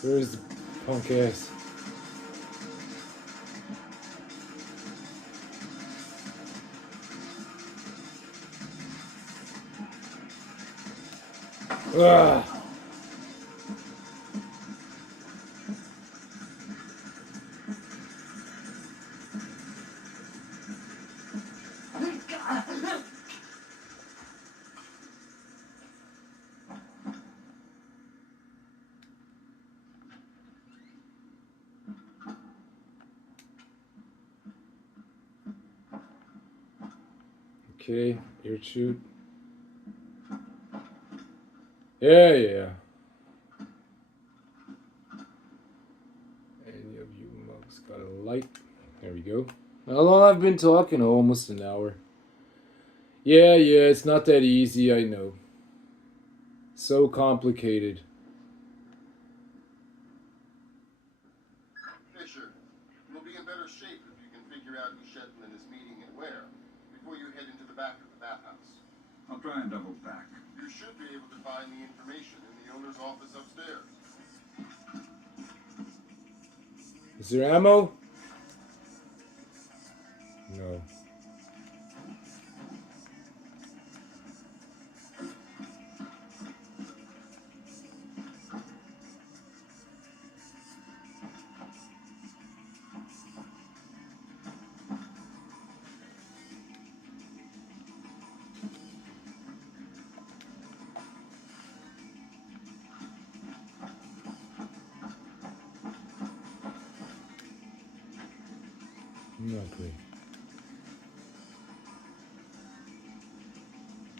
Where's the punk ass? Ugh. Okay, ear shoot. Yeah, yeah. Any of you mugs got a light? There we go. How long I've been talking? Oh, almost an hour. Yeah, it's not that easy, I know. So complicated. Fisher, we'll be in better shape if you can figure out who Shetland is meeting and where before you head into the back of the bathhouse. I'll try and double back. You should be able to find the information in the owner's office upstairs. Is there ammo? No. Not great.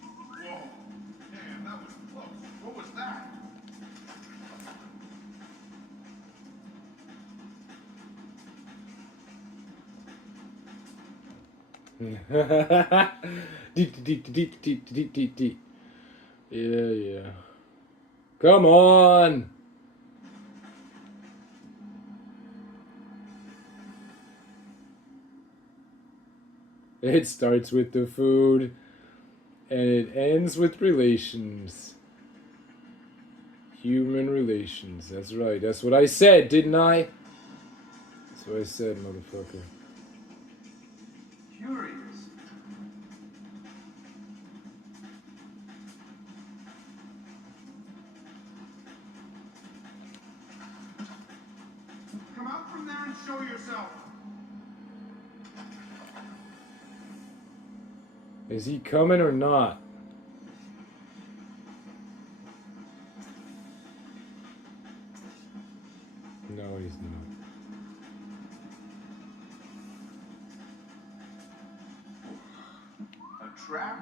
Whoa. Damn, that was close. What was that? Deep. Yeah. Come on. It starts with the food and it ends with relations. Human relations. That's right. That's what I said, didn't I? That's what I said, motherfucker. Curious. Come out from there and show yourself. Is he coming or not? No, he's not. A trap?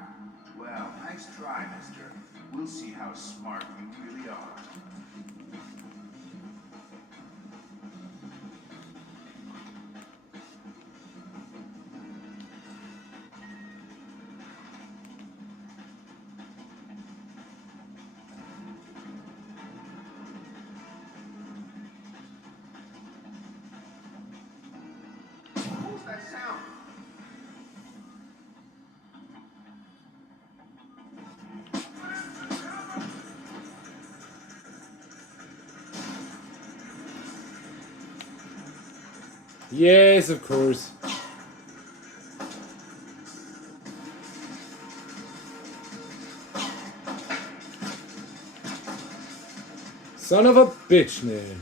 Well, nice try, mister. We'll see how smart you really are. What was that sound? Yes, of course. Son of a bitch, man.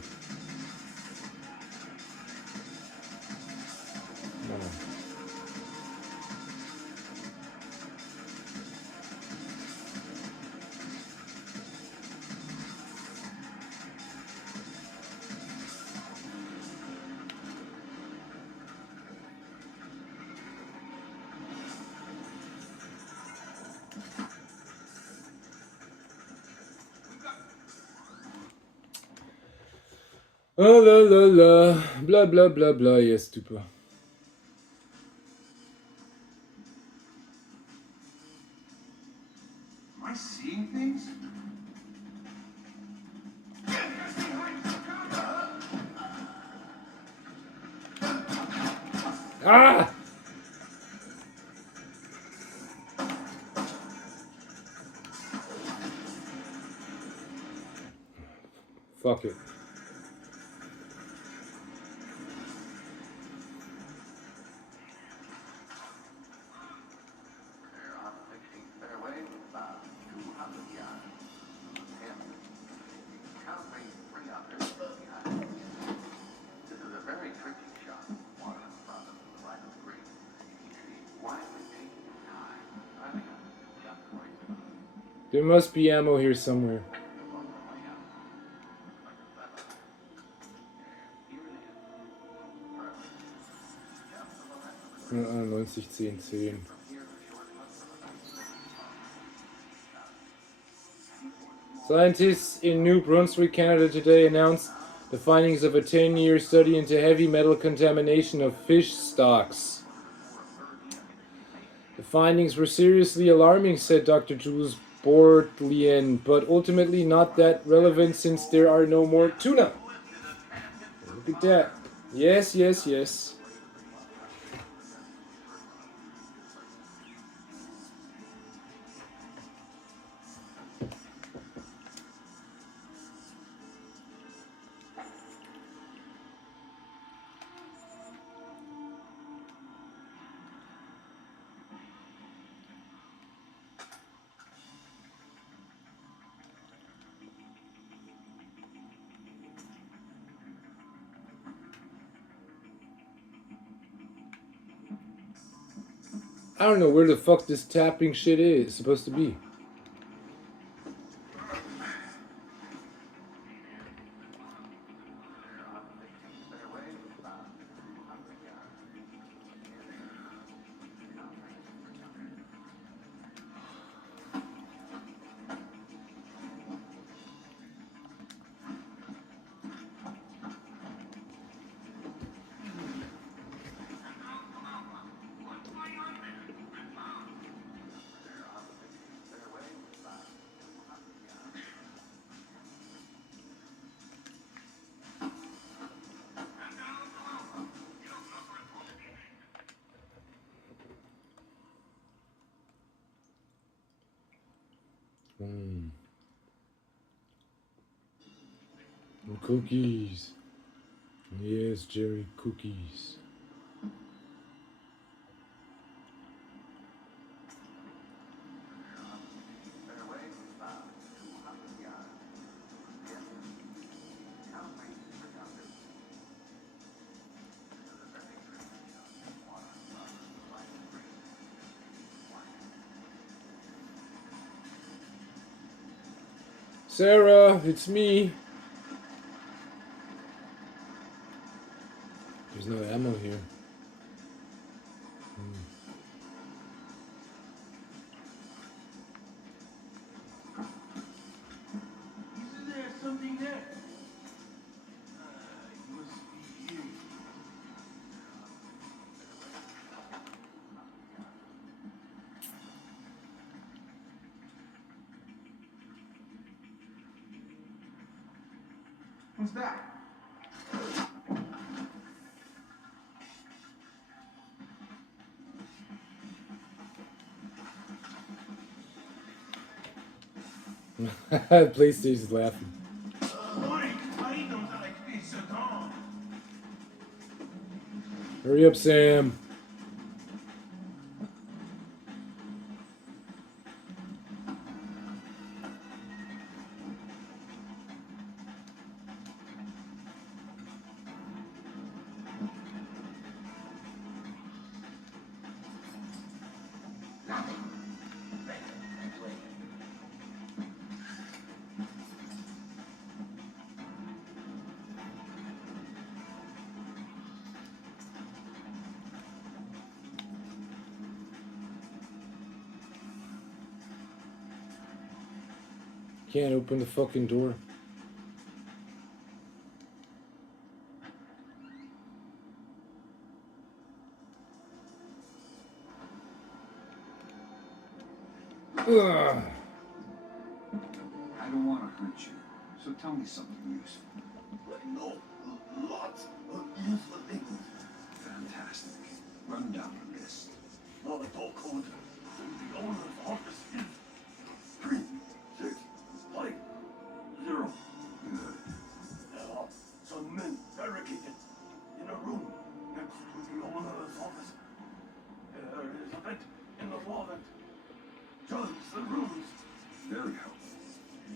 Oh la la la. Blah blah blah blah. Yes, super. Am I seeing things? Ah! Fuck it. They're on the 16th fairway, about 200 yards. And currently 3 under behind. This is a very tricky shot. Water in front of the right of the green. He should be quietly taking his time. I think I'm just right. There must be ammo here somewhere. Ah, 90, 10, 10. Scientists in New Brunswick, Canada today announced the findings of a 10-year study into heavy metal contamination of fish stocks. The findings were seriously alarming, said Dr. Jules Bortlien, but ultimately not that relevant since there are no more tuna. Look at that. Yes, yes, yes. I don't know where the fuck this tapping shit is supposed to be. And cookies. Yes, Jerry, cookies. Sarah, it's me. There's no ammo here. Isn't there something there? It must be here. Who's that? PlayStation's laughing. Oui, Marie dans ta ce temps. Hurry up, Sam. Can't open the fucking door. Ugh. I don't want to hurt you, so tell me something useful. I know lots of useful things. Fantastic. Run down the list. Now the door code from the owner's office is 3650. Good. There are some men barricaded in a room next to the owner's office. There is a vent in the wall that joins the rooms. Very helpful.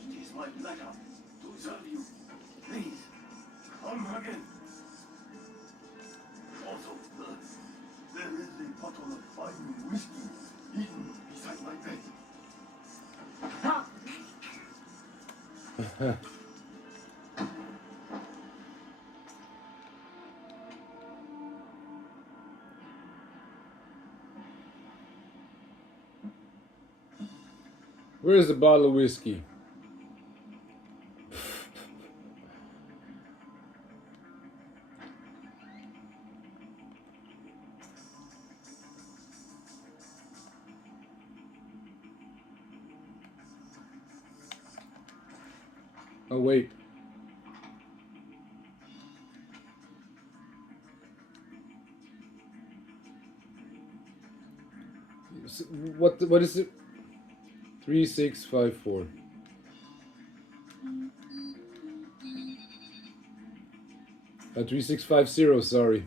It is my pleasure to serve you. Please, come again. Also, there is a bottle of fine whiskey hidden beside my bed. Where's the bottle of whiskey? Oh, wait. What is it? 3654. Uh, 3650, sorry.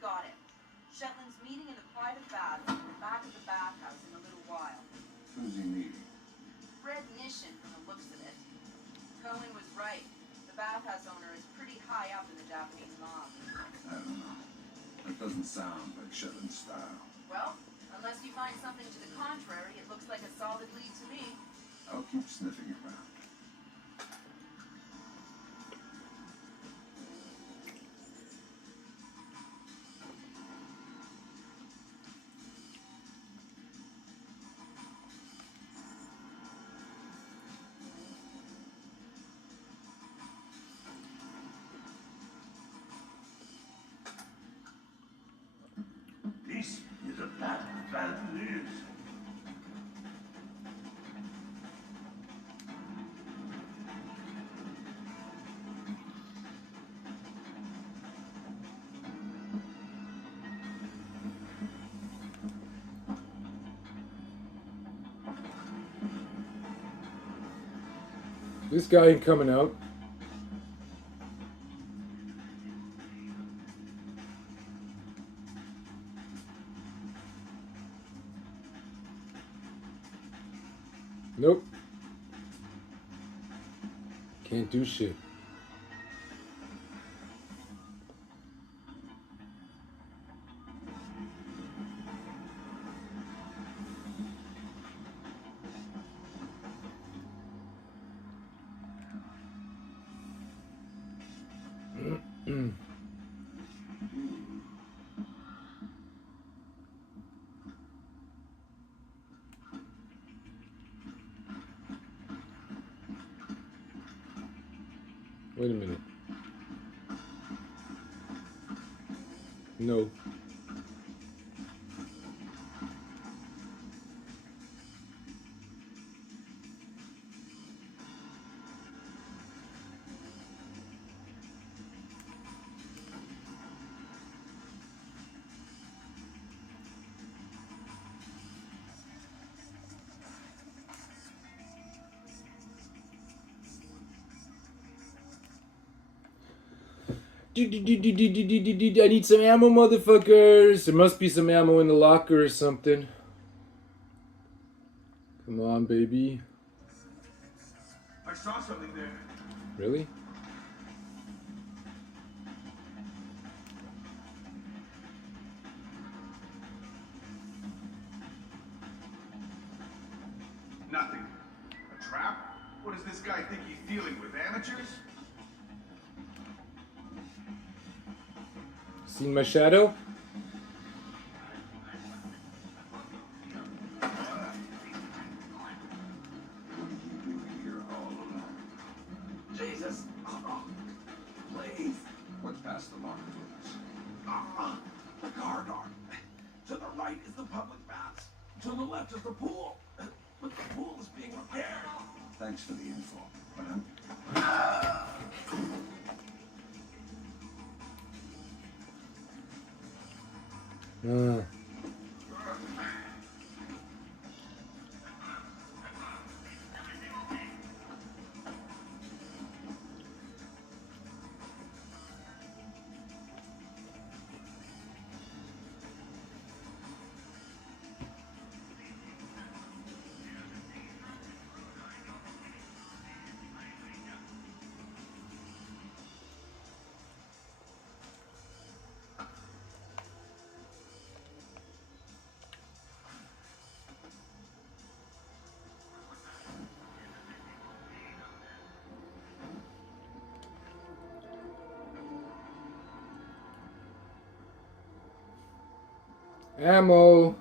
Got it. Shetland's meeting in the private baths in the back of the bathhouse in a little while. Who's he meeting? Recognition from the looks of it. Cohen was right. The bathhouse owner is pretty high up in the Japanese mob. I don't know. That doesn't sound like Shetland's style. Well, unless you find something to the contrary, it looks like a solid lead to me. I'll keep sniffing around. This is a bad news. This guy ain't coming out. Nope. Can't do shit. Wait a minute. No. I need some ammo, motherfuckers. There must be some ammo in the locker or something. Come on, baby. I saw something there. Really? Nothing. A trap? What does this guy think he's dealing with? Amateurs? Seen my shadow? Here all alone. Jesus! Oh, please! What's past the locker doors? The corridor. To the right is the public baths. To the left is the pool. But the pool is being repaired. Thanks for the info. But I'm... Ammo.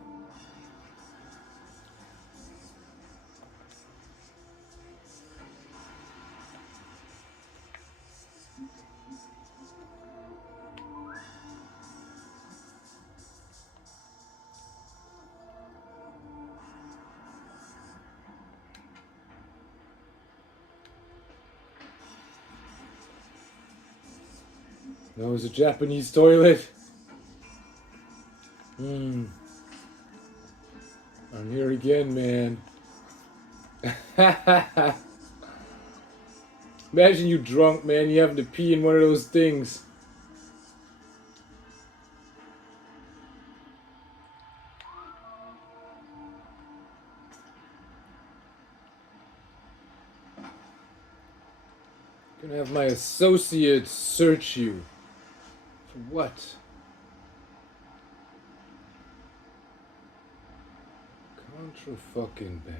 That was a Japanese toilet. I'm here again, man. Imagine you drunk, man. You having to pee in one of those things. Gonna have my associates search you. For what? Contra fucking band.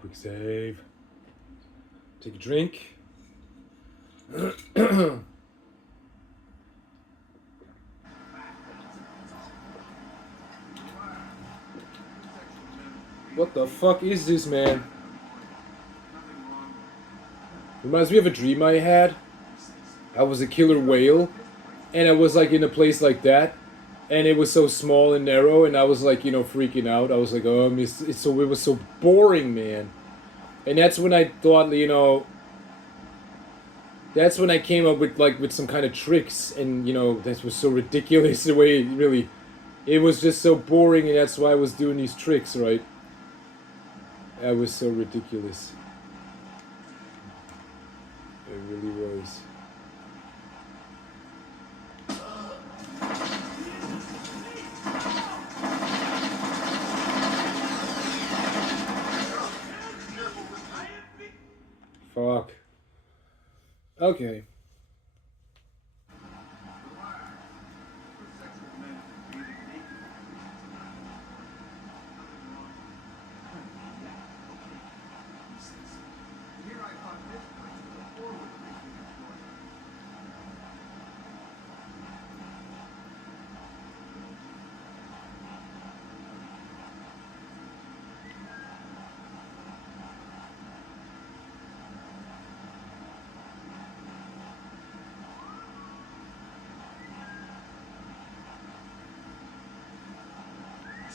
Quick save. Take a drink. What the fuck is this, man? Reminds me of a dream I had. I was a killer whale, and I was like in a place like that, and it was so small and narrow, and I was like, freaking out. I was like, oh, it was so boring, man. And that's when I thought, that's when I came up with some kind of tricks, and that was so ridiculous the way it was just so boring, and that's why I was doing these tricks, right? That was so ridiculous. It really was. Fuck. Okay.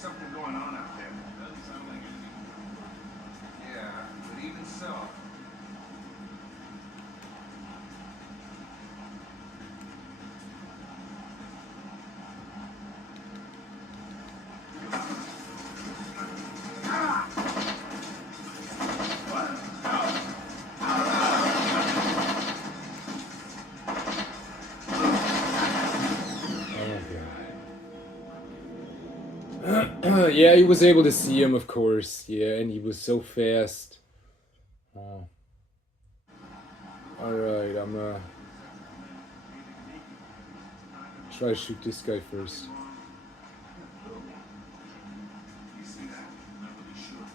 something going on out there. Doesn't sound like anything. Yeah, but even so. Yeah, he was able to see him, of course. Yeah, and he was so fast. Oh. Alright, I'm try to shoot this guy first. You see that? Not really sure.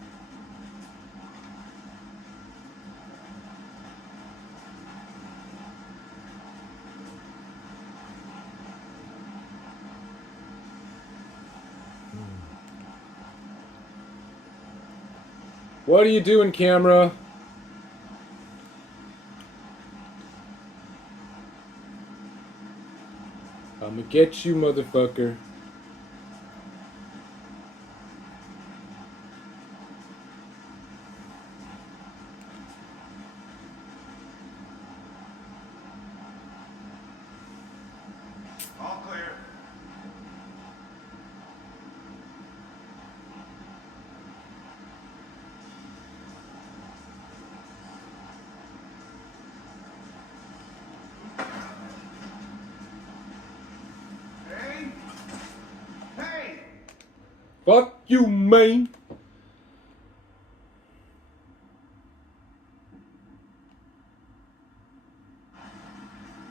What are you doing, camera? I'ma get you, motherfucker. All clear. Hey! Hey! Fuck you, man.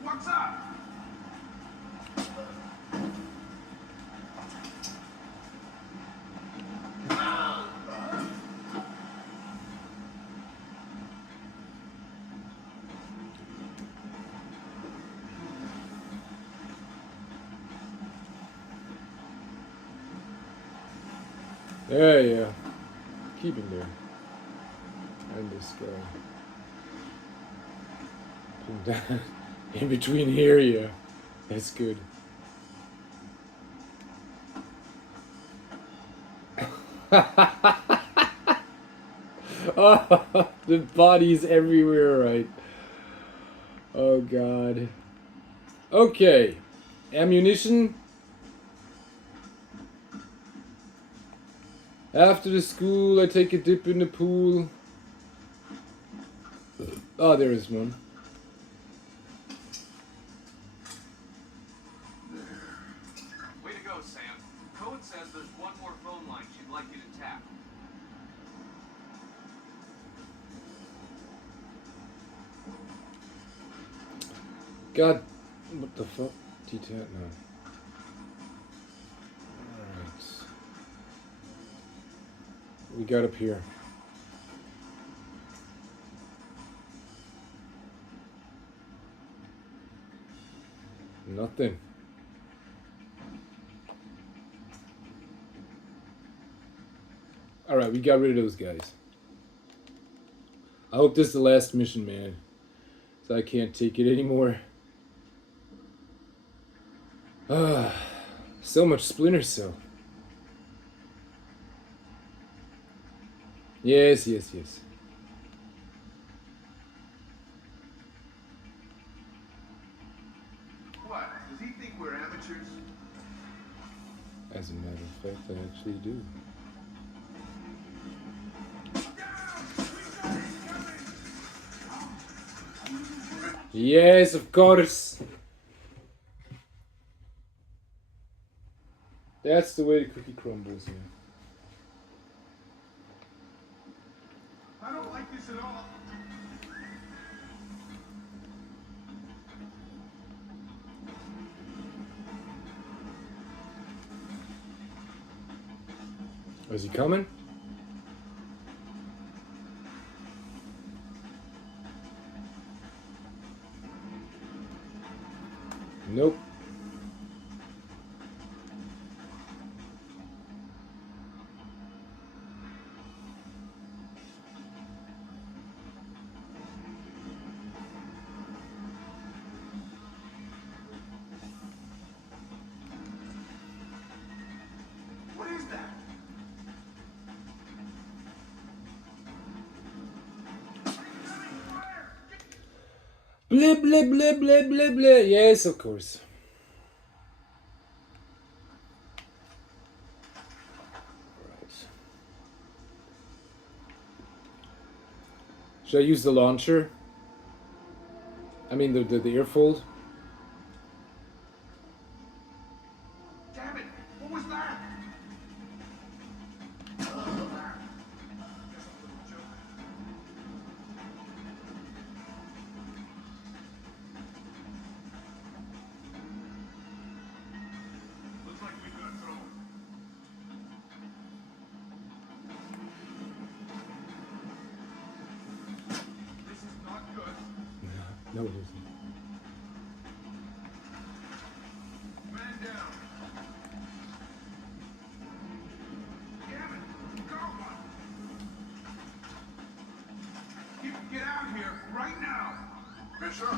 What's up? Yeah. Keep him there. And this guy. Put him down. In between here, yeah. That's good. Oh, the bodies everywhere, right? Oh, God. Okay. Ammunition. After the school, I take a dip in the pool. Oh, there is one. Way to go, Sam. Cohen says there's one more phone line she'd like you to tap. God, what the fuck? T-Tat now. Alright. We got up here. Nothing. Alright, we got rid of those guys. I hope this is the last mission, man. So I can't take it anymore. Ah, so much Splinter Cell. Yes. What? Does he think we're amateurs? As a matter of fact, I actually do. Yes, of course. That's the way the cookie crumbles, yeah. I don't like this at all. Is he coming? Nope. What is that? Blah, blah, blah, blah, blah, blah. Yes, of course. Right. Should I use the launcher? I mean the earfold? Damn it! What was that? Looks like we've got trouble. This is not good. No, it isn't. Man down. Damn it! Go! Get out here right now! Fisher,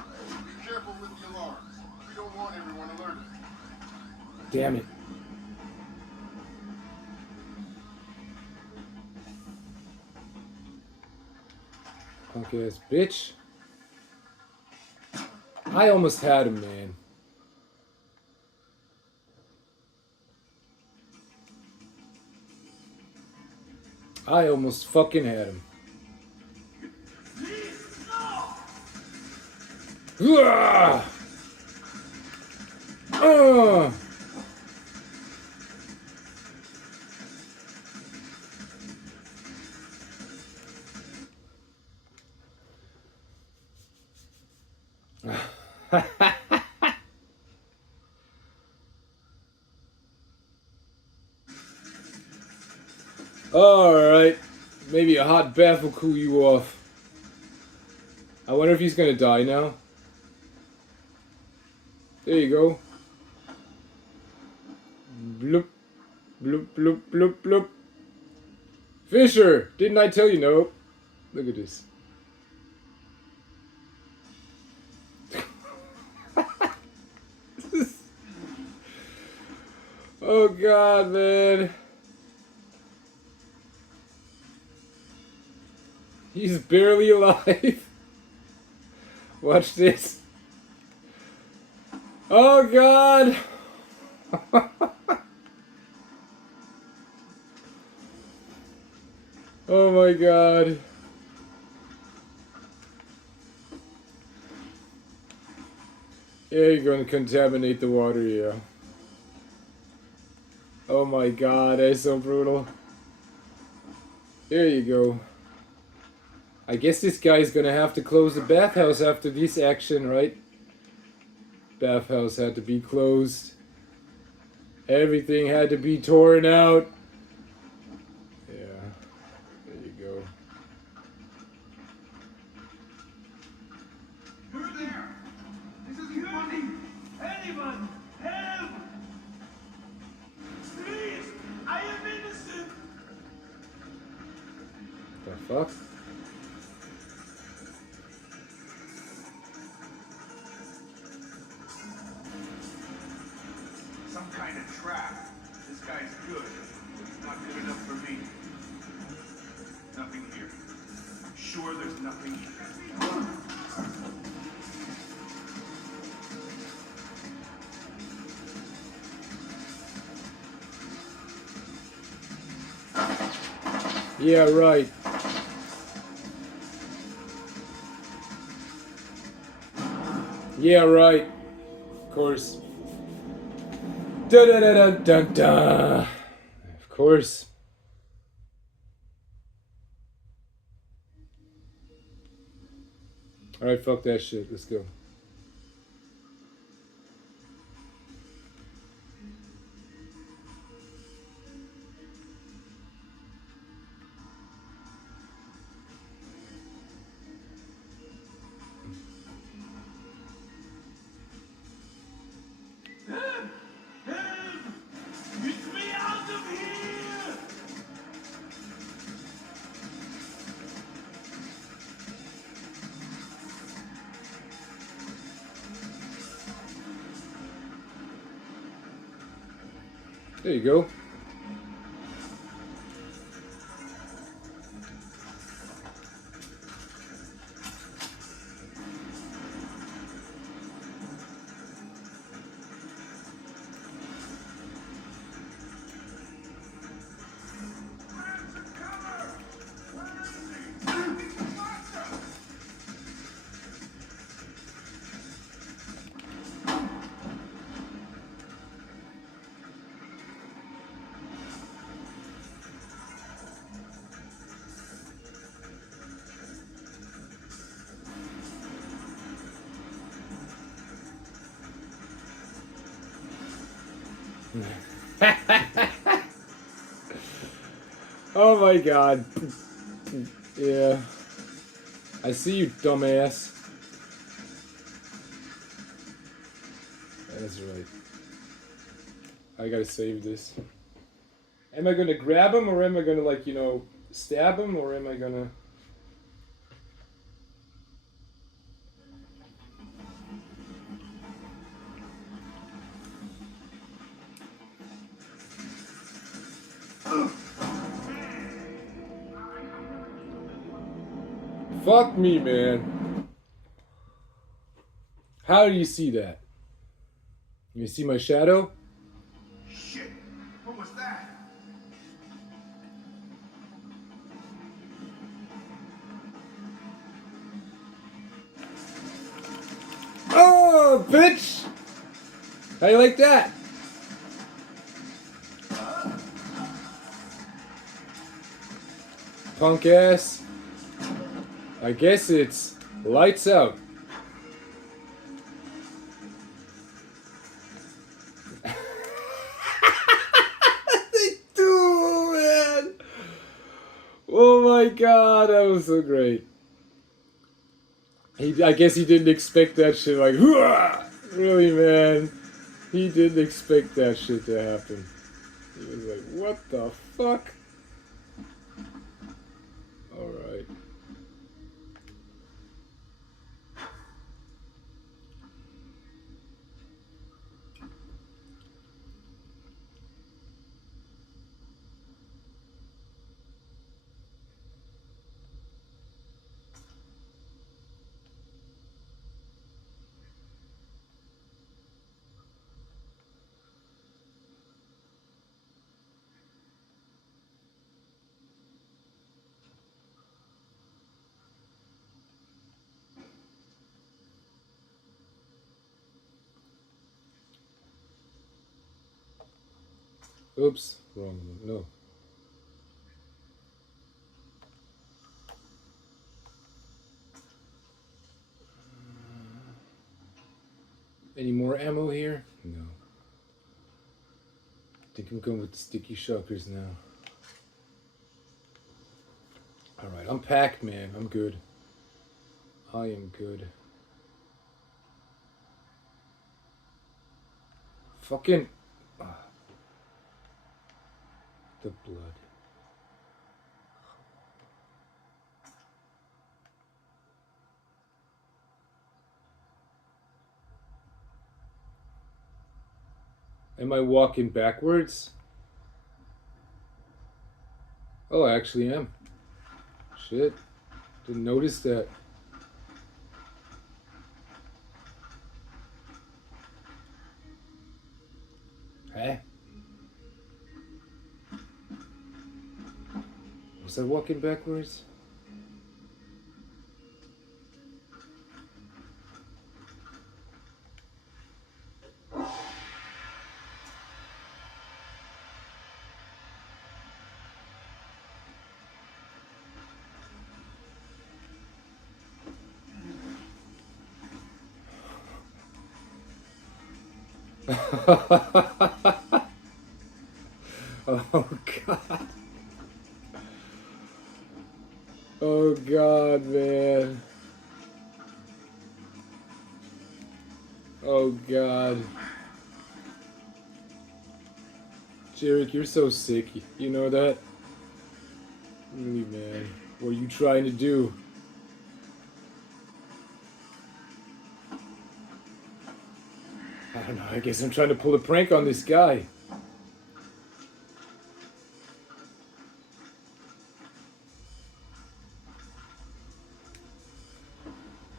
be careful with the alarms. We don't want everyone alerted. Damn it. Punk ass bitch. I almost had him, man. I almost fucking had him. Uah! Alright. Maybe a hot bath will cool you off. I wonder if he's gonna die now. There you go. Bloop. Bloop, bloop, bloop, bloop. Fisher! Didn't I tell you no? Look at this. Oh god, man. He's barely alive. Watch this. Oh god. Oh my god. Yeah, you're gonna contaminate the water, yeah. Oh my god, that's so brutal. There you go. I guess this guy's gonna have to close the bathhouse after this action, right? Bathhouse had to be closed. Everything had to be torn out. Yeah, there you go. Who's there? This isn't funny. Anyone, help! Please, I am innocent. The fuck? Some kind of trap. This guy's good, but he's not good enough for me. Nothing here. I'm sure there's nothing here. Yeah, right. Yeah, right. Of course. Da da da da da da. Of course. Alright, fuck that shit. Let's go. Get me out of here! There you go. Oh my god. Yeah. I see you, dumbass. That's right. I gotta save this. Am I gonna grab him, or am I gonna, like, stab him, or am I gonna... Fuck me, man. How do you see that? You see my shadow? Shit! What was that? Oh, bitch! How you like that? Punk ass. I guess it's lights out. They do, man. Oh my god, that was so great. I guess he didn't expect that shit. Like, "Hooah!" Really, man. He didn't expect that shit to happen. He was like, what the fuck? Alright. Oops, wrong one. No. Any more ammo here? No. I think I'm going with the sticky shockers now. Alright, I'm packed, man. I'm good. I am good. Fucking... the blood. Am I walking backwards? Oh, I actually am. Shit. Didn't notice that. Huh? Was I walking backwards? Oh god. Oh god, man. Oh god. Jarek, you're so sick. You know that? Really, man. What are you trying to do? I don't know. I guess I'm trying to pull a prank on this guy.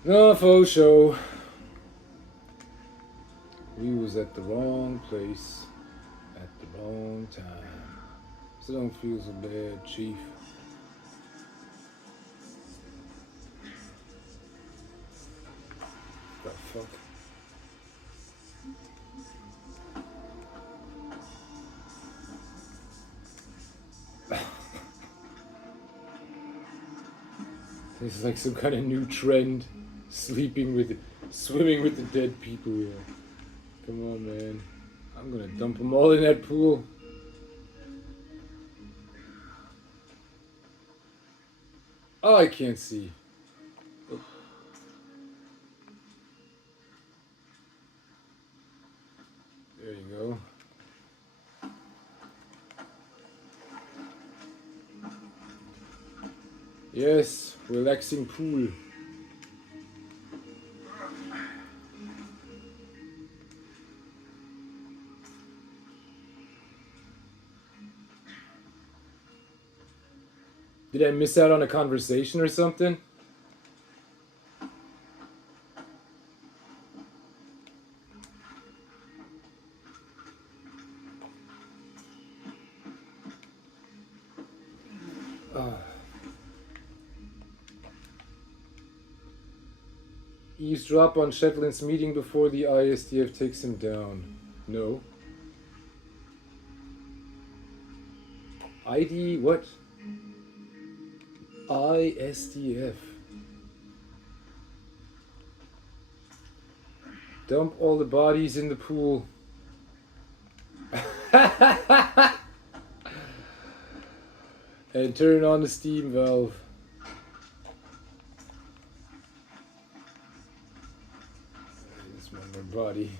No, faux show. We was at the wrong place at the wrong time. So don't feel so bad, Chief. The fuck? This is like some kind of new trend. Swimming with the dead people here. Come on, man. I'm gonna dump them all in that pool. Oh, I can't see. There you go. Yes, relaxing pool. Did I miss out on a conversation or something? Eavesdrop on Shetland's meeting before the ISDF takes him down. No. ID what? ISDF. Dump all the bodies in the pool. And turn on the steam valve. There's one more body.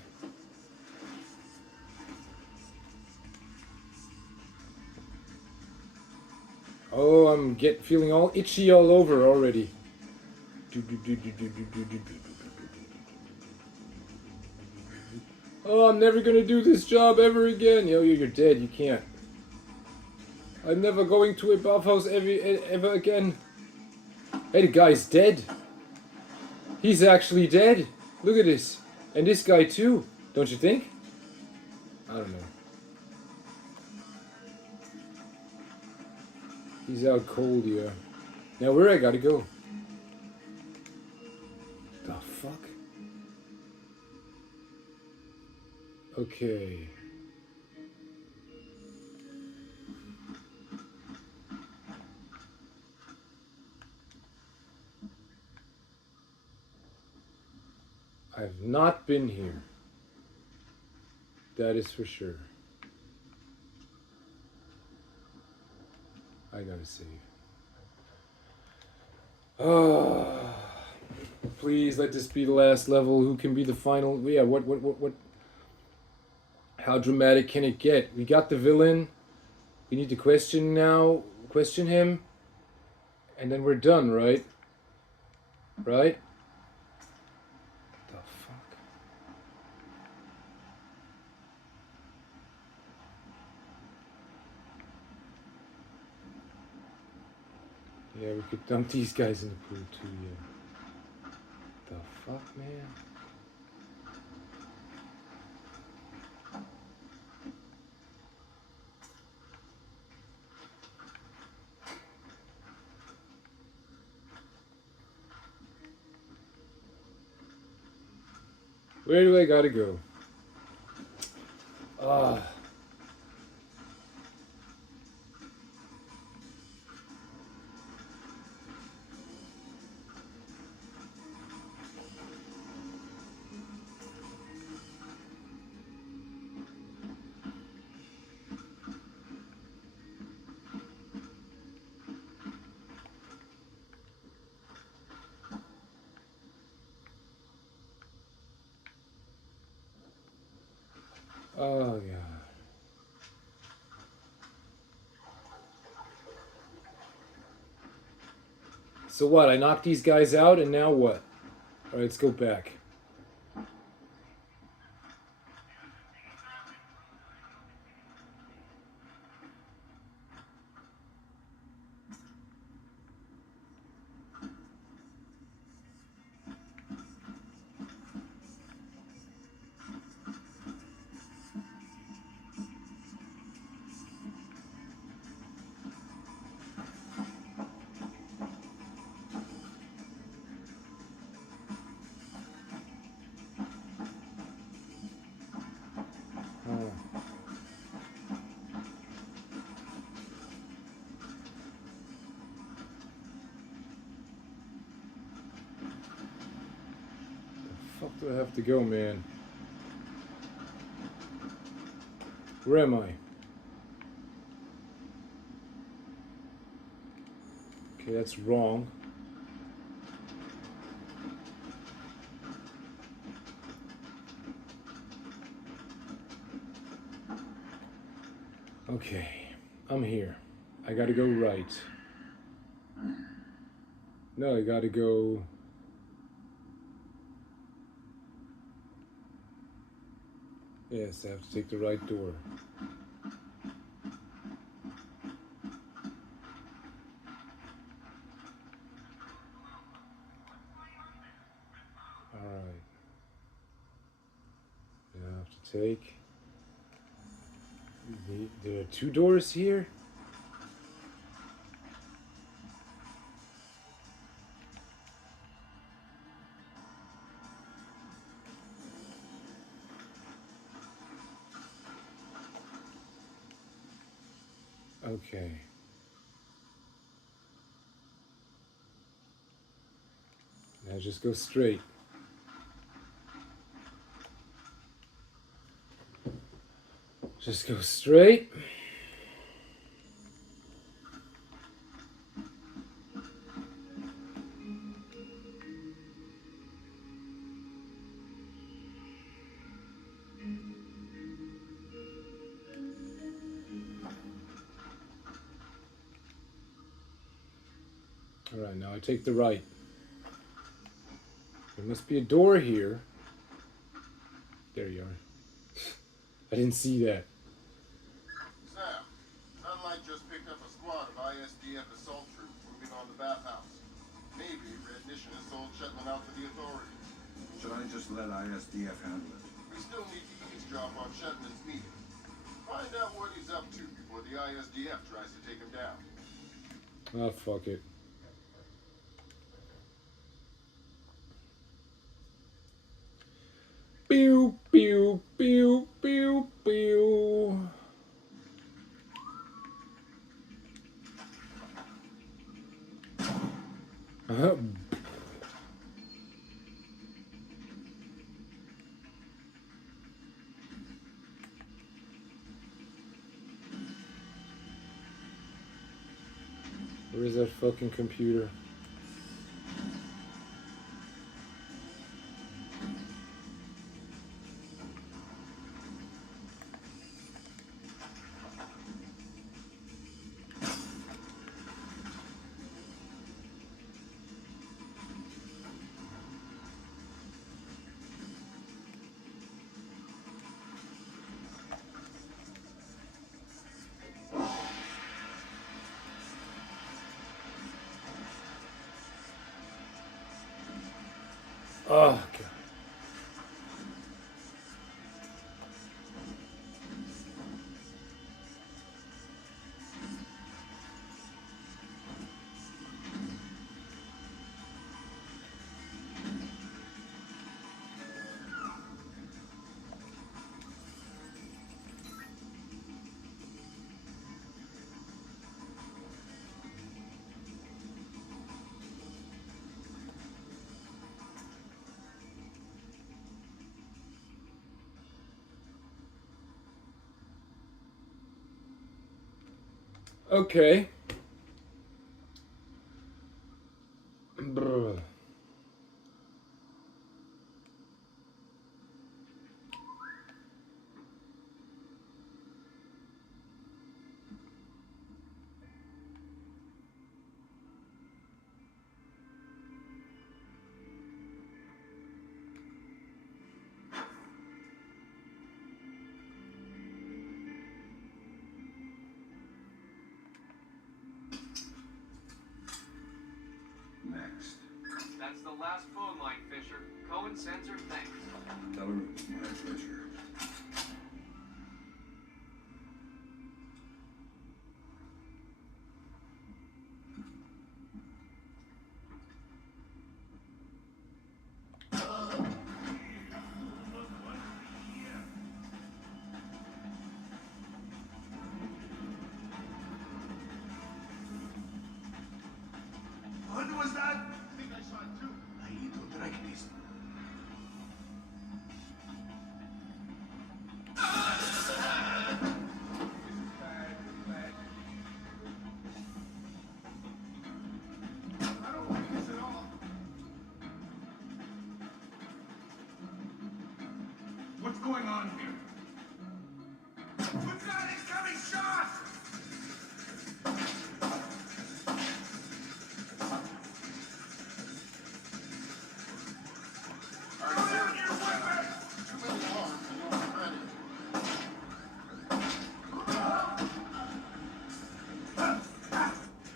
Oh, I'm feeling all itchy all over already. Oh, I'm never gonna do this job ever again. Yo, you're dead. You can't. I'm never going to a bathhouse ever again. Hey, the guy's dead. He's actually dead. Look at this. And this guy too. Don't you think? I don't know. He's out cold here. Now where I gotta go? The fuck? Okay. I've not been here. That is for sure. I gotta save. Oh, please let this be the last level. Who can be the final? Yeah, what? How dramatic can it get? We got the villain. We need to question him. And then we're done, right? Right? The fuck? Yeah, we could dump these guys in the pool too, yeah. The fuck, man? Where do I gotta go? Ah. Oh, God. So what? I knocked these guys out, and now what? Alright, let's go back. Oh. The fuck do I have to go, man? Where am I? Okay, that's wrong. Okay, I'm here. I gotta go right. No, I gotta go... Yes, I have to take the right door. Alright. Now I have to take... There are two doors here? Okay. Now just go straight. Just go straight. Alright, now I take the right. There must be a door here. There you are. I didn't see that. Sam, Sunlight just picked up a squad of ISDF assault troops moving on the bathhouse. Maybe Red Nation has sold Shetland out to the authorities. Should I just let ISDF handle it? We still need to eavesdrop on Shetland's meeting. Find out what he's up to before the ISDF tries to take him down. Oh, fuck it. Pew, pew, pew, pew, pew. Where is that fucking computer? Oh, God. Okay. Brr. Next. That's the last phone line, Fisher. Cohen sends her thanks. Tell her it was my pleasure. What was that? I think I saw it too. I need to track this. What's going on here? We've got incoming shots! Throw down your weapon! Too many alarms and you're not ready.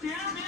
Damn it!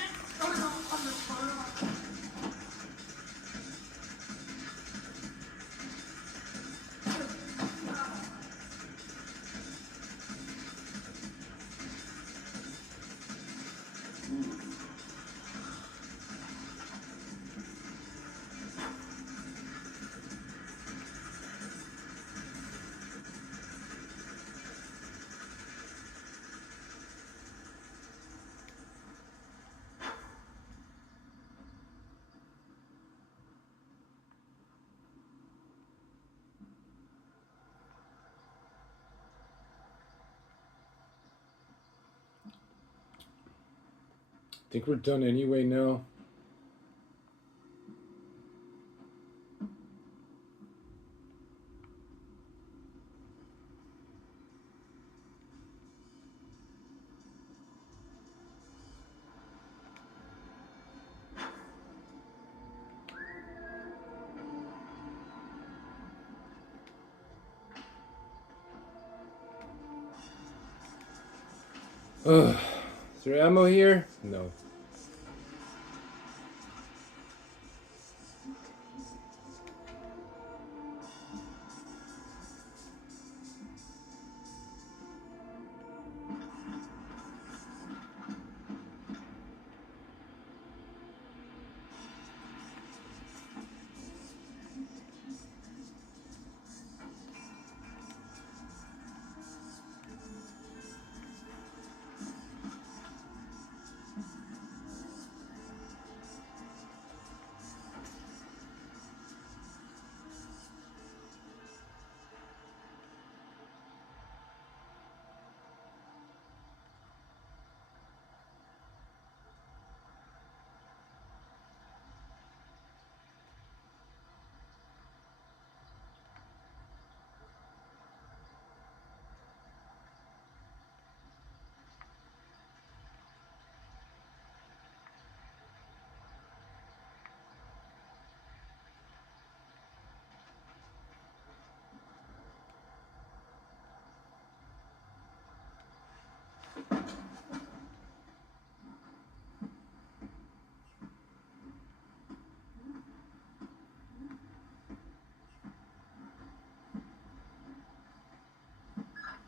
Think we're done anyway now. Ugh. Is there ammo here? No.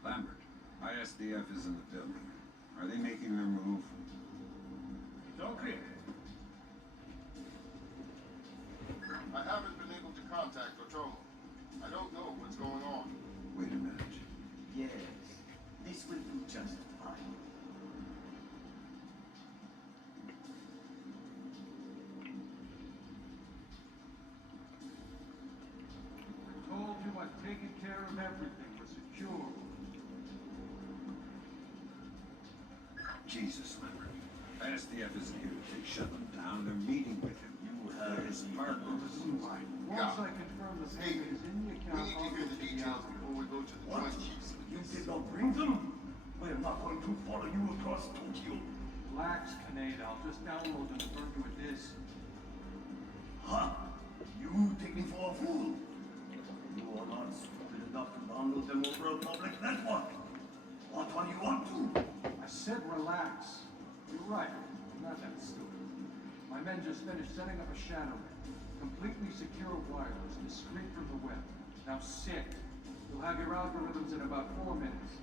Lambert, ISDF is in the building. Are they making their move? Okay. I haven't been able to contact Otomo. I don't know what's going on. Wait a minute. Yes, this will do just fine. I told you I've taken care of everything. We're secure. Jesus, Lambert. ISDF isn't here to take Shetland down. They're meeting with him. You have There's the purpose. Once I confirm the Hey, payment is in the We account, need to I'll hear the get you details out. before we go to the What? Joint Chiefs. You did not bring them? We're not going to follow you across Tokyo. Relax, Kaneda. I'll just download them and burn to a disk. Huh? You take me for a fool? You are not stupid enough to download them over a public network. What are you up to? I said relax. You're right. I'm not that stupid. My men just finished setting up a shadow net. Completely secure wireless, discreet from the web. Now sit. You'll have your algorithms in about 4 minutes.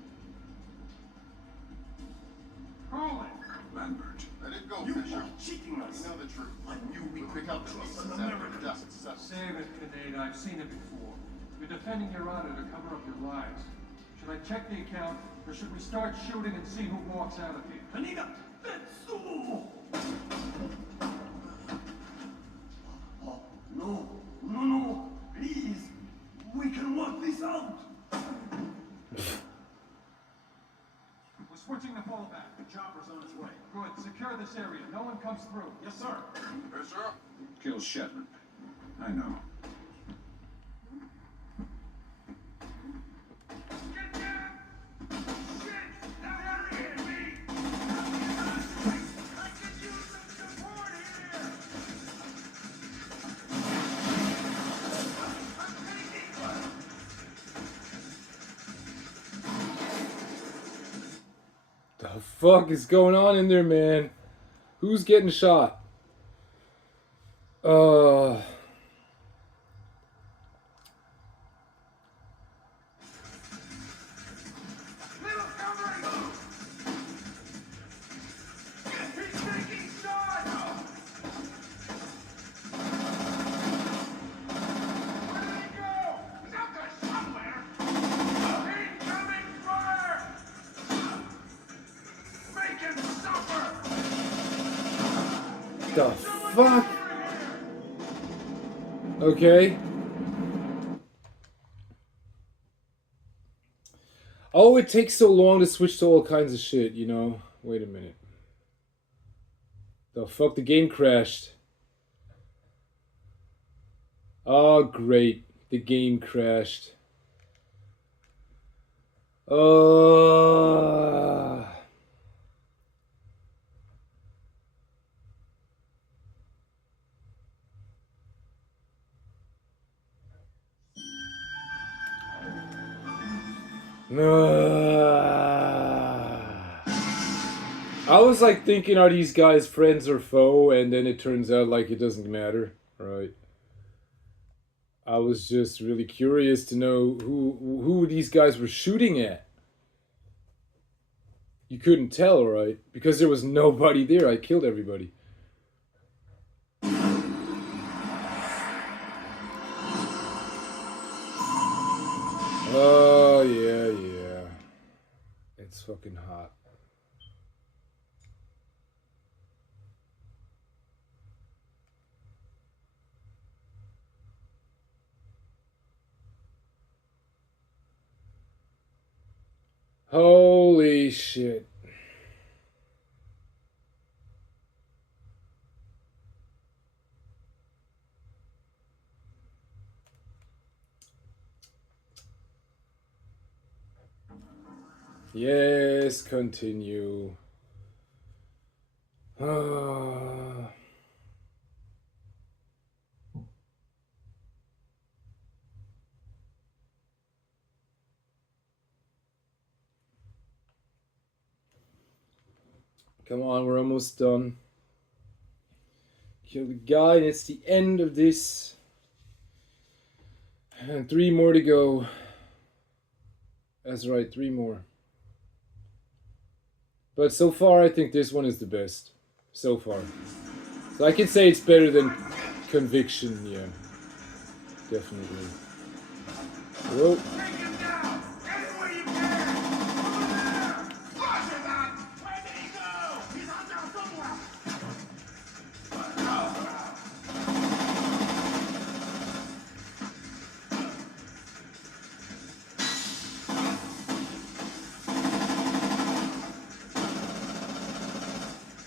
Call it! Lambert. Let it go, You Fisher. are cheating We us. know the truth. I knew we We'll could pick up the trust pieces an after the American. dust settles. Save it, Kaneda. I've seen it before. You're defending your honor to cover up your lies. Should I check the account, or should we start shooting and see who walks out of here? Kaneda, that's so. Oh, no, no, no, please. We can work this out. We're switching the fallback. The chopper's on its way. Good. Secure this area. No one comes through. Yes, sir. Fisher? Kill Shetland. I know. fuck is going on in there, man? Who's getting shot? The fuck? Okay. Oh, it takes so long to switch to all kinds of shit, you know? Wait a minute. The fuck, the game crashed. Oh, great. The game crashed. Oh. I was like thinking, are these guys friends or foe? And then it turns out like it doesn't matter, right? I was just really curious to know who these guys were shooting at. You couldn't tell, right? Because there was nobody there. I killed everybody. Oh, yeah. It's fucking hot. Holy shit. Yes, continue. Come on, we're almost done. Kill the guy, and it's the end of this. And 3 more to go. That's right, 3 more. But so far, I think this one is the best. So far. So I can say it's better than Conviction, yeah. Definitely. Whoa.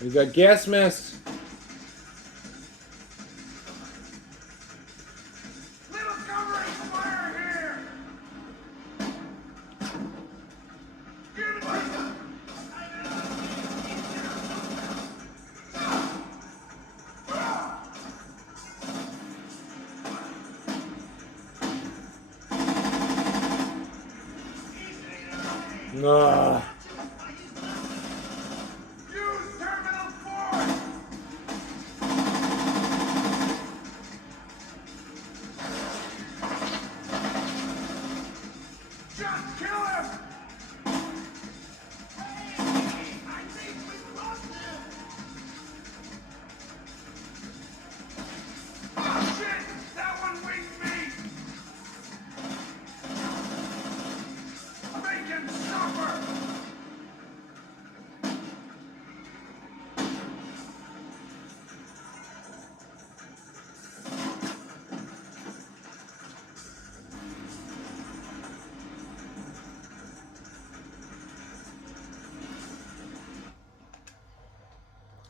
We got gas masks. Nah.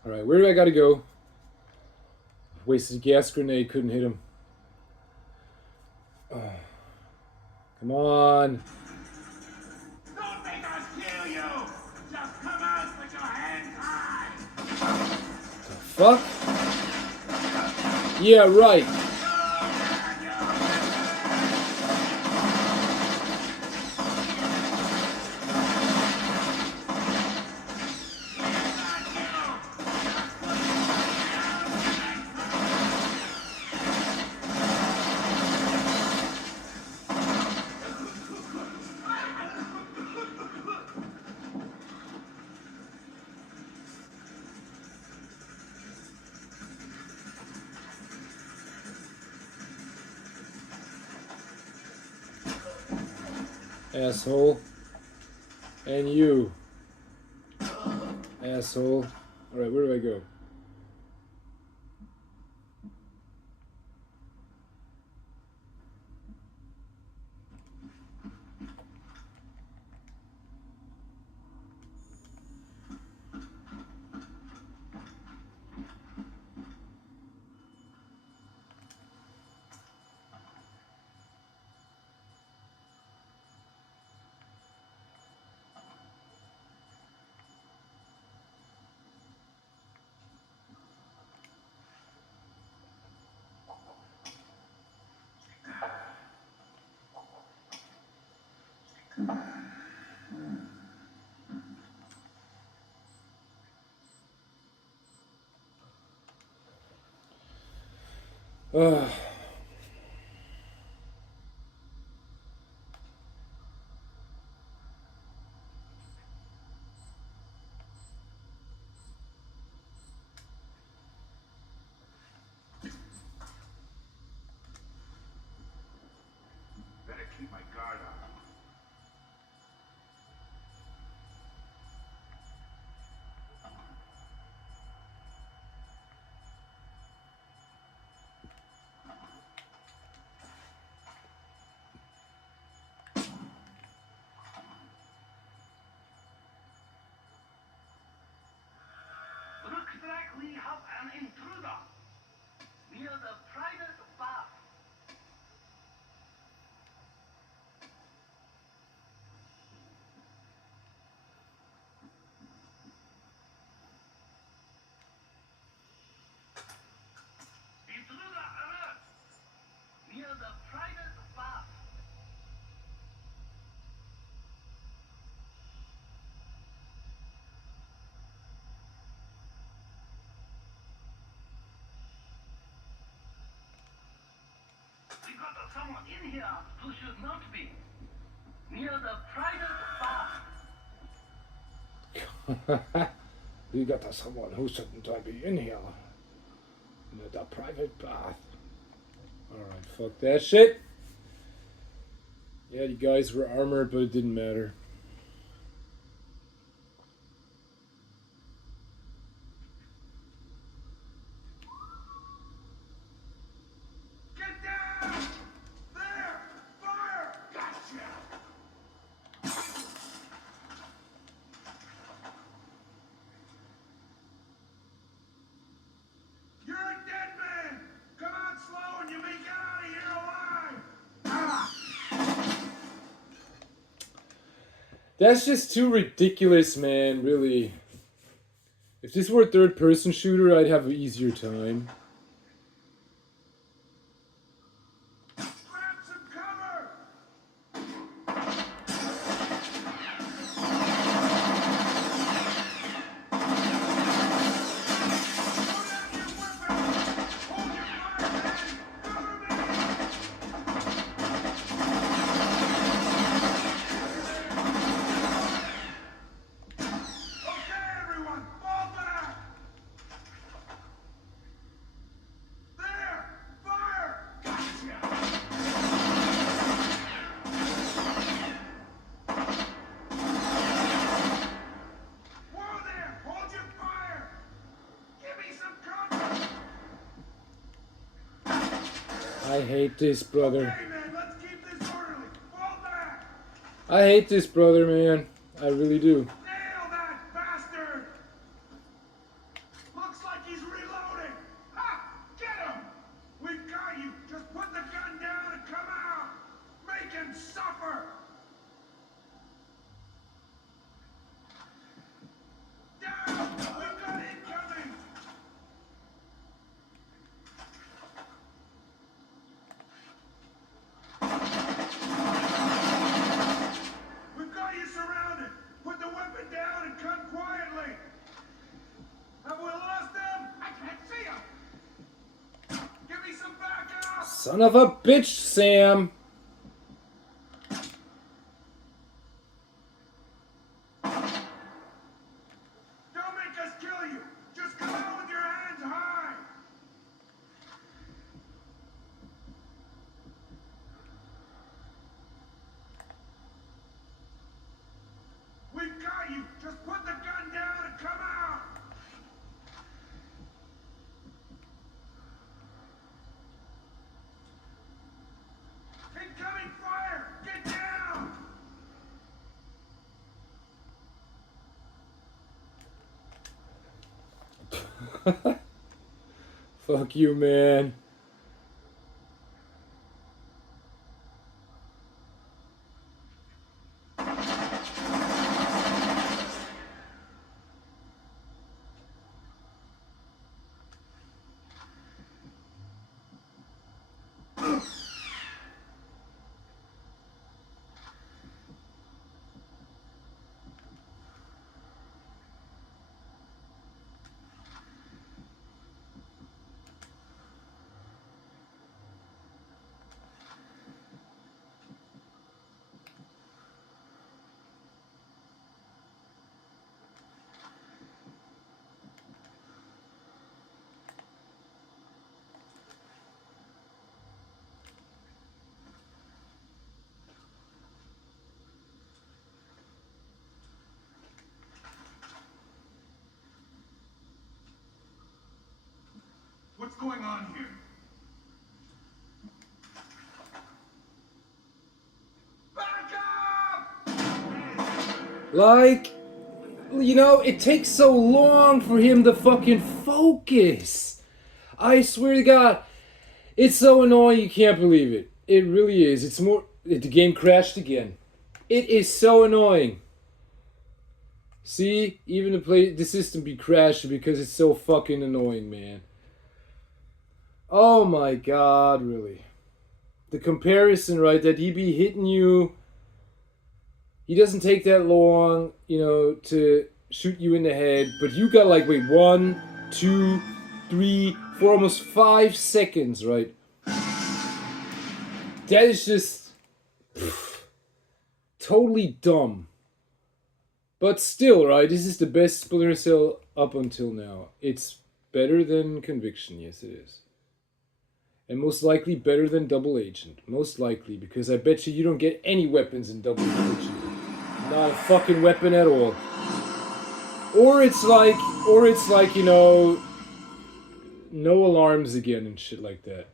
Alright, where do I gotta go? Wasted a gas grenade, couldn't hit him. Oh. Come on. Don't make us kill you! Just come out with your hands high! The fuck? Yeah, right. asshole. And you, asshole. Alright, where do I go? Ugh. Better keep my guard up. Looks like we have an intruder near the private bath. Intruder alert! Near the private bath. We got someone in here who should not be. Near the private bath. We got someone who shouldn't be in here. In the private bath. Alright, fuck that shit. Yeah, you guys were armored, but it didn't matter. Get down! There! Fire! Gotcha! You're a dead man! Come out slow and you may get out of here alive! That's just too ridiculous, man, really. If this were a third-person shooter, I'd have an easier time. Grab some cover! Put down your weapon! Hold your fire, man! Cover me! Okay, everyone, fall back! There! Fire! Gotcha! Whoa there! Hold your fire! Give me some cover! I hate this, brother. Okay, man, let's keep this orderly. Fall back! I hate this, brother, man. I really do. Nail that bastard! Looks like he's reloading! Ha! Get him! We've got you! Just put the gun down and come out! Make him suffer! Down! We've got incoming! We've got you surrounded! Put the weapon down and come quietly! Have we lost them? I can't see them! Give me some backup! Son of a bitch, Sam. Don't make us kill you! Just come out with your hands high! Fuck you, man. What's going on here? Back up! Like, you know, it takes so long for him to fucking focus. I swear to God, it's so annoying you can't believe it. It really is. It's more... The game crashed again. It is so annoying. See? Even the system be crashing because it's so fucking annoying, man. Oh my God, really. The comparison, right, that he be hitting you... He doesn't take that long, you know, to shoot you in the head. But you got like, wait, 1, 2, 3, 4, almost 5 seconds, right? That is just totally dumb. But still, right, this is the best Splinter Cell up until now. It's better than Conviction, yes it is. And most likely better than Double Agent. Most likely, because I bet you don't get any weapons in Double Agent. Not a fucking weapon at all. Or it's like, you know, no alarms again and shit like that.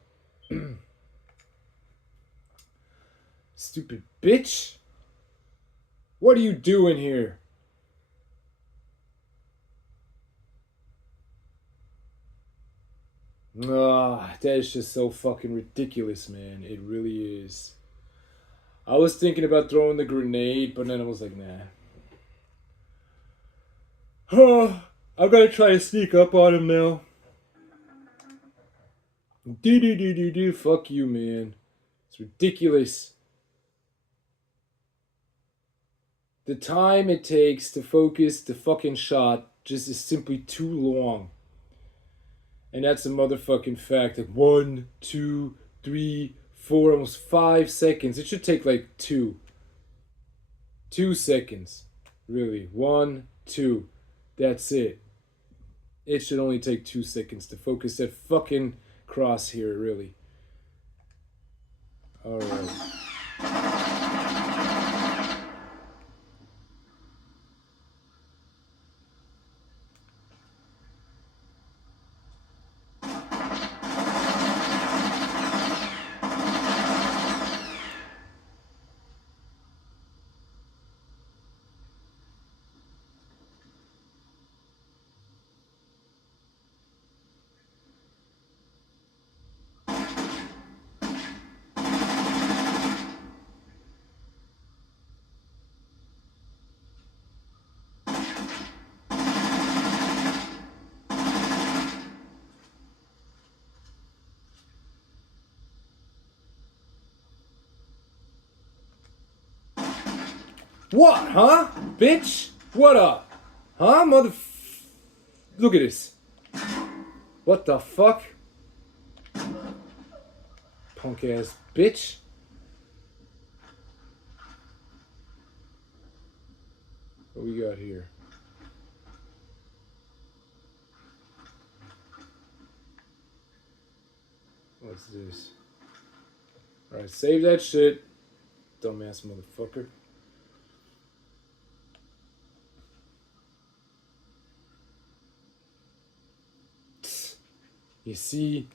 Stupid bitch. What are you doing here? Ah, that is just so fucking ridiculous, man. It really is. I was thinking about throwing the grenade, but then I was like, nah. Oh, I'm gonna try to sneak up on him now. Do. Fuck you, man. It's ridiculous. The time it takes to focus the fucking shot just is simply too long. And that's a motherfucking fact. Like 1, 2, 3, 4, almost 5 seconds. It should take like 2. 2 seconds. Really. 1, 2. That's it. It should only take 2 seconds to focus that fucking crosshair, really. Alright. What, huh? Bitch? What up? Huh, Look at this. What the fuck? Punk ass bitch. What we got here? What's this? Alright, save that shit. Dumbass motherfucker. You see?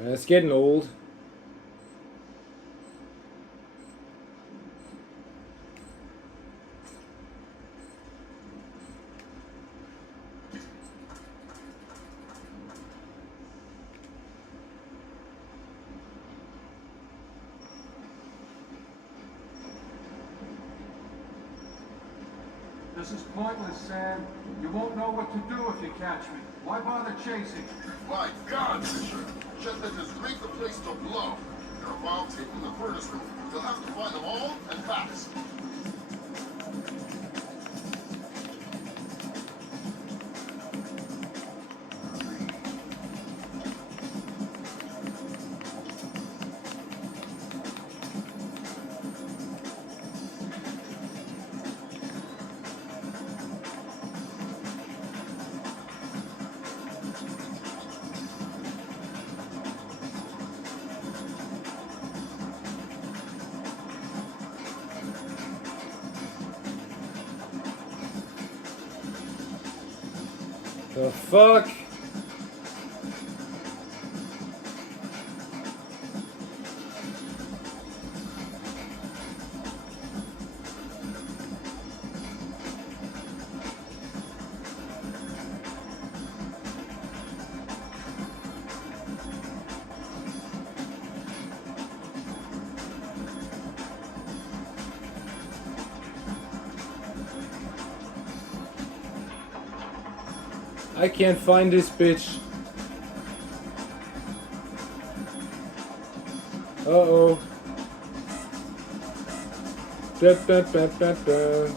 That's getting old. This is pointless, Sam. You won't know what to do if you catch me. Why bother chasing? My God, Fisher! Shetland has rigged the place to blow. There are bombs hidden in the furnace room. You'll have to find them all and fast. The fuck? I can't find this bitch. Uh-oh. Da, da, da, da, da.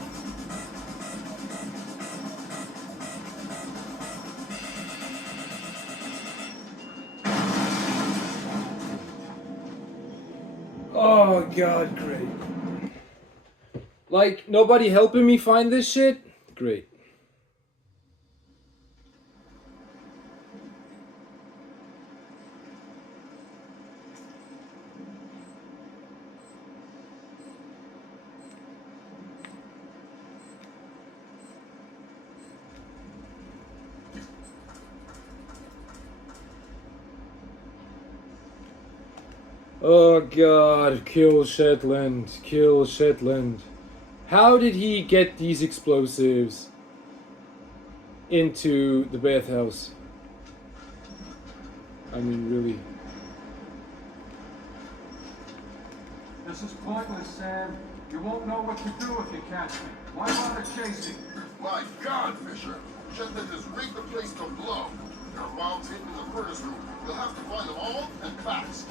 Oh god, great. Like, nobody helping me find this shit? Great. Oh god, kill Shetland, kill Shetland. How did he get these explosives into the bathhouse? I mean, really. This is pointless, Sam. You won't know what to do if you catch me. Why bother chasing? My God, Fisher! Shetland has rigged the place to blow. There are bombs hidden in the furnace room. You'll have to find them all and fast.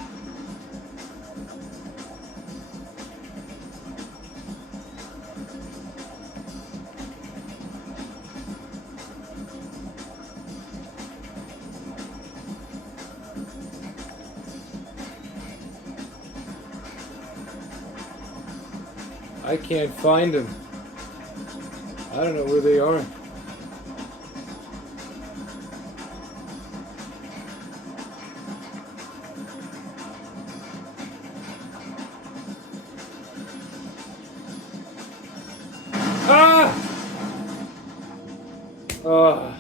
I can't find them. I don't know where they are. Ah!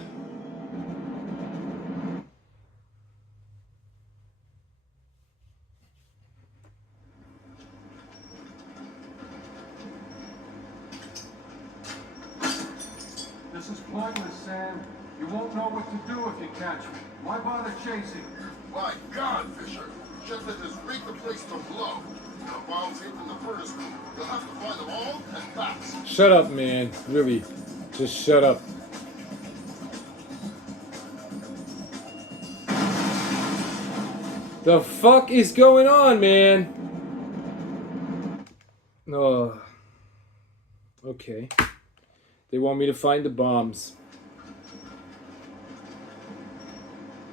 This is pointless, Sam. You won't know what to do if you catch me. Why bother chasing? My God, Fisher! Shetland has rigged the place to blow. There are bombs hidden in the furnace room. You'll have to find them all and fast. Shut up, man. Really. Just shut up. The fuck is going on, man? Oh. Okay. They want me to find the bombs.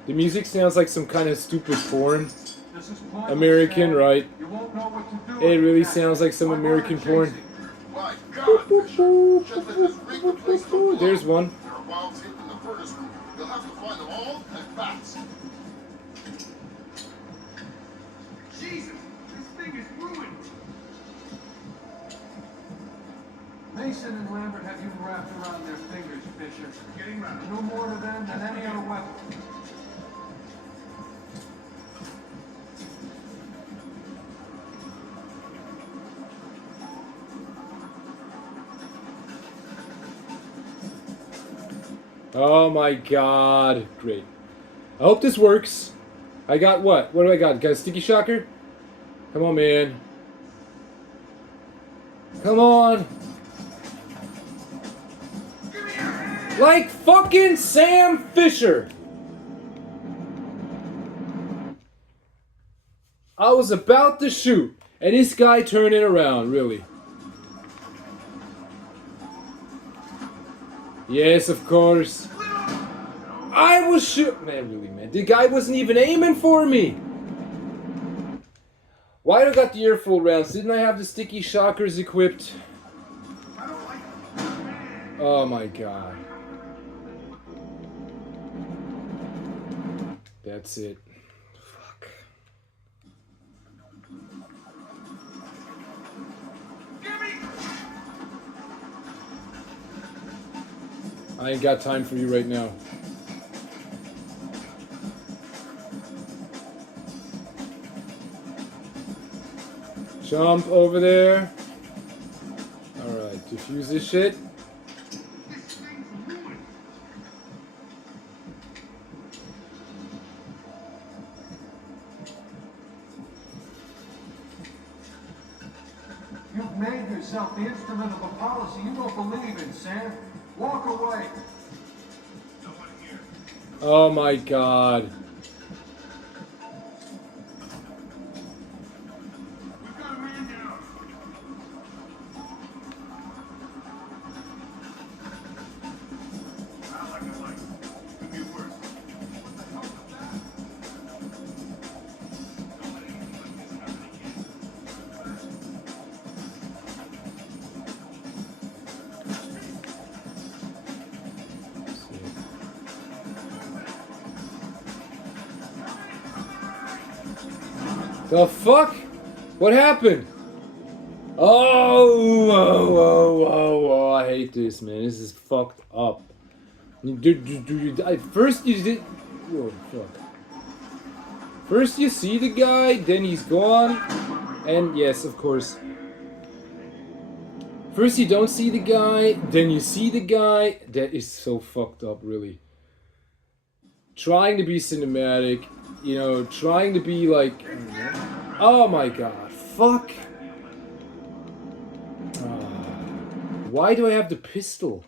The music sounds like some kind of stupid porn. This is pointless, American, Sam. right? You won't know what to do It if you really catch sounds me. like some Why bother American porn. chasing? My God, Fisher! Shetland has rigged the place to blow. There's one. There are bombs hidden in the furnace room. You'll have to find them all and fast. Jesus, this thing is ruined. Mason and Lambert have you wrapped around their fingers, Fisher. Getting round. No more to them than any other weapon. Oh my god. Great. I hope this works. I got what? What do I got? Got a sticky shocker? Come on, man. Come on. Like fucking Sam Fisher. I was about to shoot, and this guy turned it around, really. Yes, of course. I was man, really, man. The guy wasn't even aiming for me. Why do I got the ear full rounds? Didn't I have the sticky shockers equipped? Oh my god. That's it. Fuck. I ain't got time for you right now. Jump over there. Alright, defuse this shit. You've made yourself the instrument of a policy you don't believe in, Sam. Walk away. Oh my god. We've got a man down. I like it like. Could be worse. What the hell was that? Don't let anything like this happen again. The fuck? What happened? Oh, I hate this, man. This is fucked up. First you did... Oh, fuck. First you see the guy, then he's gone. And yes, of course. First you don't see the guy, then you see the guy. That is so fucked up, really. Trying to be cinematic, you know, trying to be like... Oh my god, fuck. Why do I have the pistol?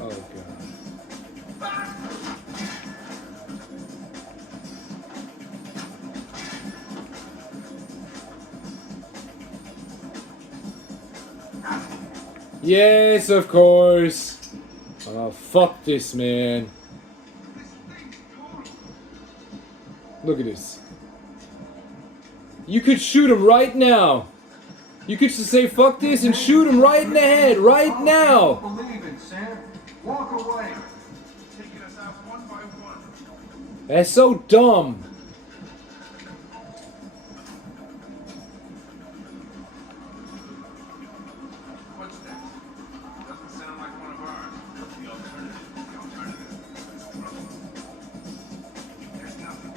Oh god. Yes, of course. Oh, fuck this, man. Look at this. You could shoot him right now. You could just say fuck this and shoot him right in the head right now. Believe it, Sam. Walk away. Taking us out one by one. That's so dumb. What's next? Doesn't sound like one of ours. What's the alternative? The alternative is trouble. There's nothing.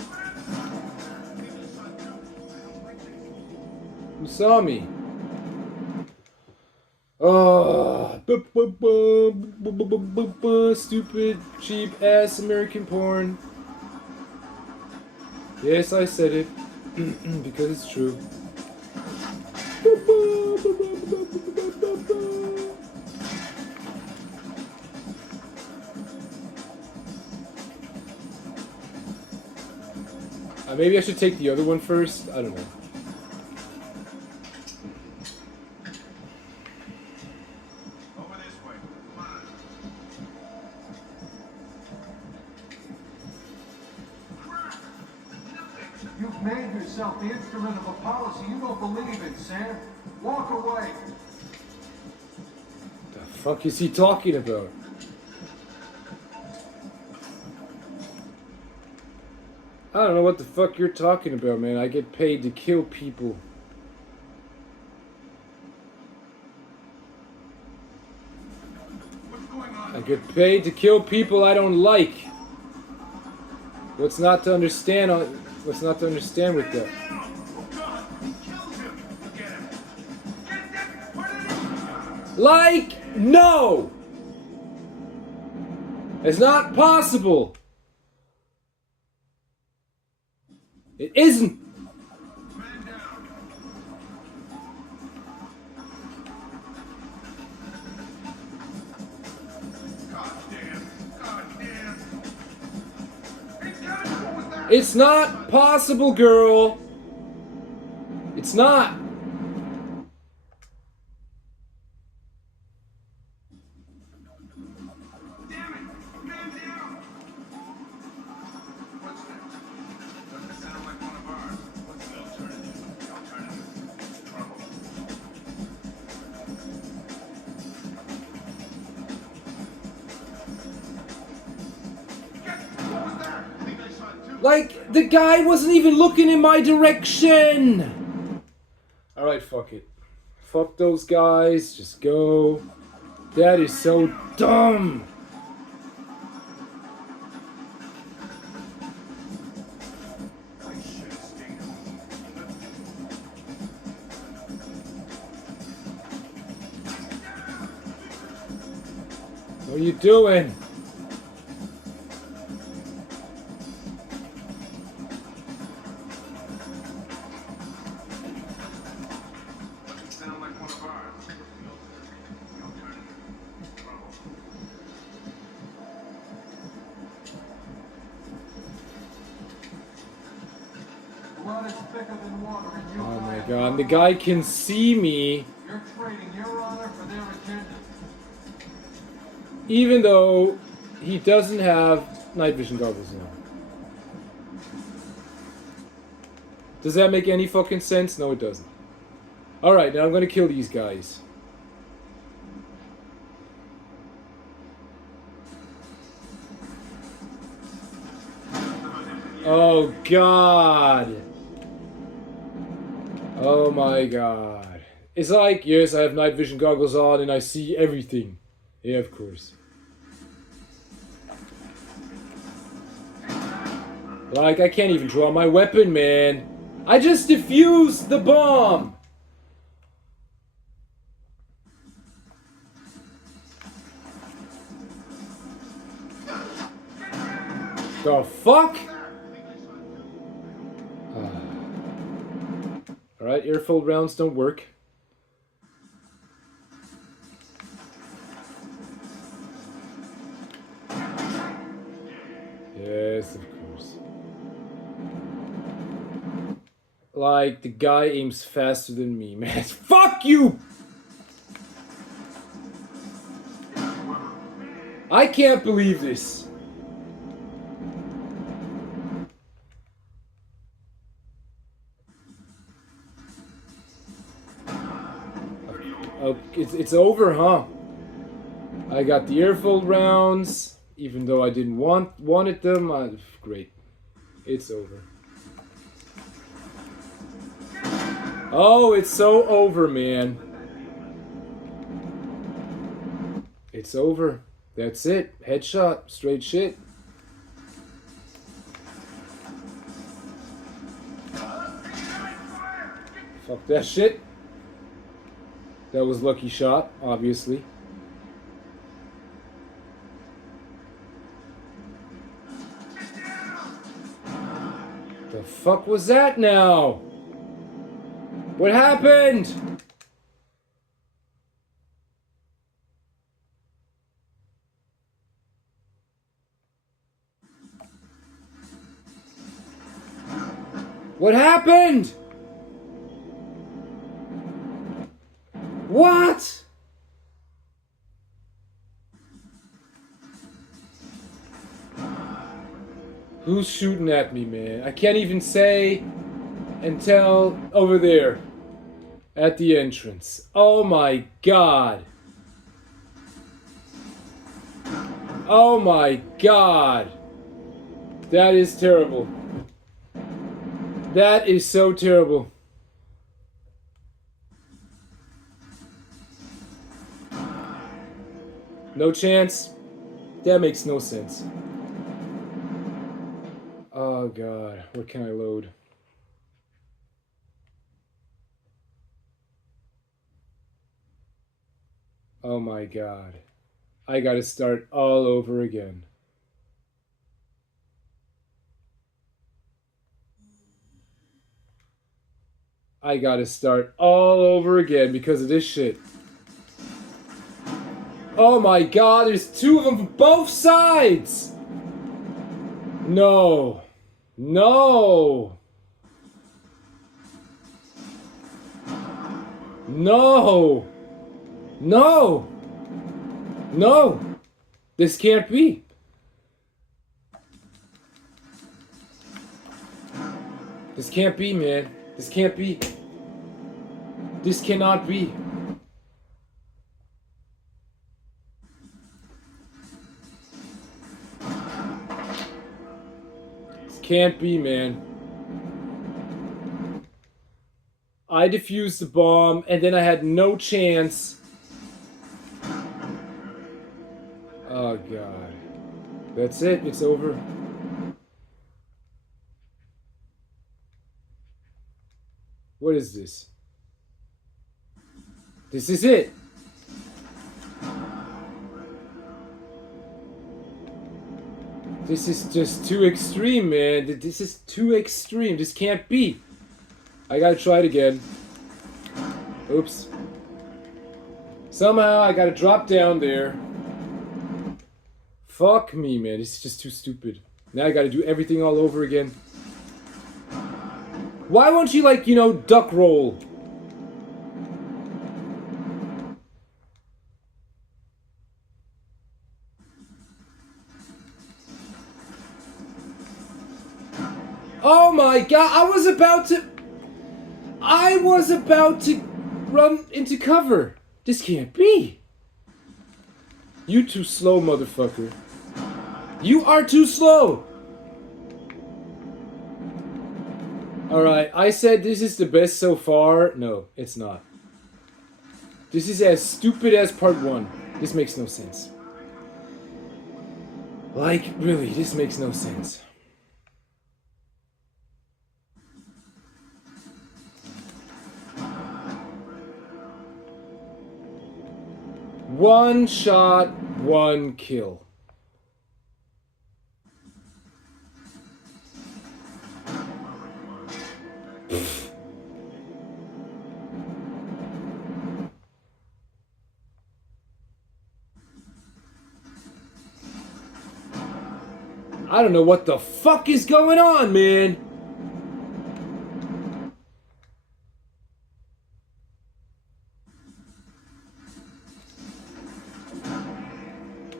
You saw me. Oh, stupid, cheap ass American porn. Yes, I said it because it's true. Maybe I should take the other one first. I don't know. Over this way. Come on. Crap! Nothing. You've made yourself the instrument of a policy you don't believe in, Sam. Walk away. The fuck is he talking about? I don't know what the fuck you're talking about, man. I get paid to kill people. What's going on? I get paid to kill people I don't like. What's not to understand? What's not to understand with that? Oh God! He killed him! Get him! Get that! Where did he? Like, no! It's not possible. It isn't! Man down. God damn. God damn. It's coming. What was that? It's not possible, girl! It's not! Damn it! Man down! What's next? Doesn't sound like one of ours. What's the alternative? The alternative is trouble. What was that? I think I saw it too. Like, the guy wasn't even looking in my direction! Alright, fuck it. Fuck those guys, just go. That is so dumb! I should have stayed home. What are you doing? Doesn't sound like one of ours. The alternative is trouble. Blood is thicker than water, and you Oh and my I god, and the guy can see me, You're trading your honor for their agenda. even though he doesn't have night vision goggles now. Does that make any fucking sense? No, it doesn't. Alright, now I'm gonna kill these guys. Oh god. Oh my god. It's like, yes, I have night vision goggles on and I see everything. Yeah, of course. Like, I can't even draw my weapon, man. I just defused the bomb! The fuck? Alright, air-filled rounds don't work. Yes, of course. Like, the guy aims faster than me, man. Fuck you! I can't believe this. Oh, it's over, huh? I got the air-filled rounds, even though I didn't wanted them. Great, it's over. Oh, it's so over, man. It's over. That's it. Headshot. Straight shit. Fuck that shit. That was lucky shot, obviously. The fuck was that now? What happened? What happened? What? Who's shooting at me, man? I can't even say until over there at the entrance. Oh my god. Oh my god. That is terrible. That is so terrible. No chance? That makes no sense. Oh god, what can I load? Oh my god. I gotta start all over again. I gotta start all over again because of this shit. Oh my god, there's two of them from both sides! No. No. No. No. No. This can't be. This can't be, man. This can't be. This cannot be. This can't be, man. I defused the bomb, and then I had no chance. Oh, God. That's it. It's over. What is this? This is it. This is just too extreme, man. This is too extreme. This can't be. I gotta try it again. Oops. Somehow I gotta drop down there. Fuck me, man. This is just too stupid. Now I gotta do everything all over again. Why won't you, like, you know, duck roll? Oh my god, I was about to run into cover. This can't be. You too slow, motherfucker. You are too slow. Alright, I said this is the best so far. No, it's not. This is as stupid as part 1. This makes no sense. Like, really, this makes no sense. One shot, one kill. I don't know what the fuck is going on, man.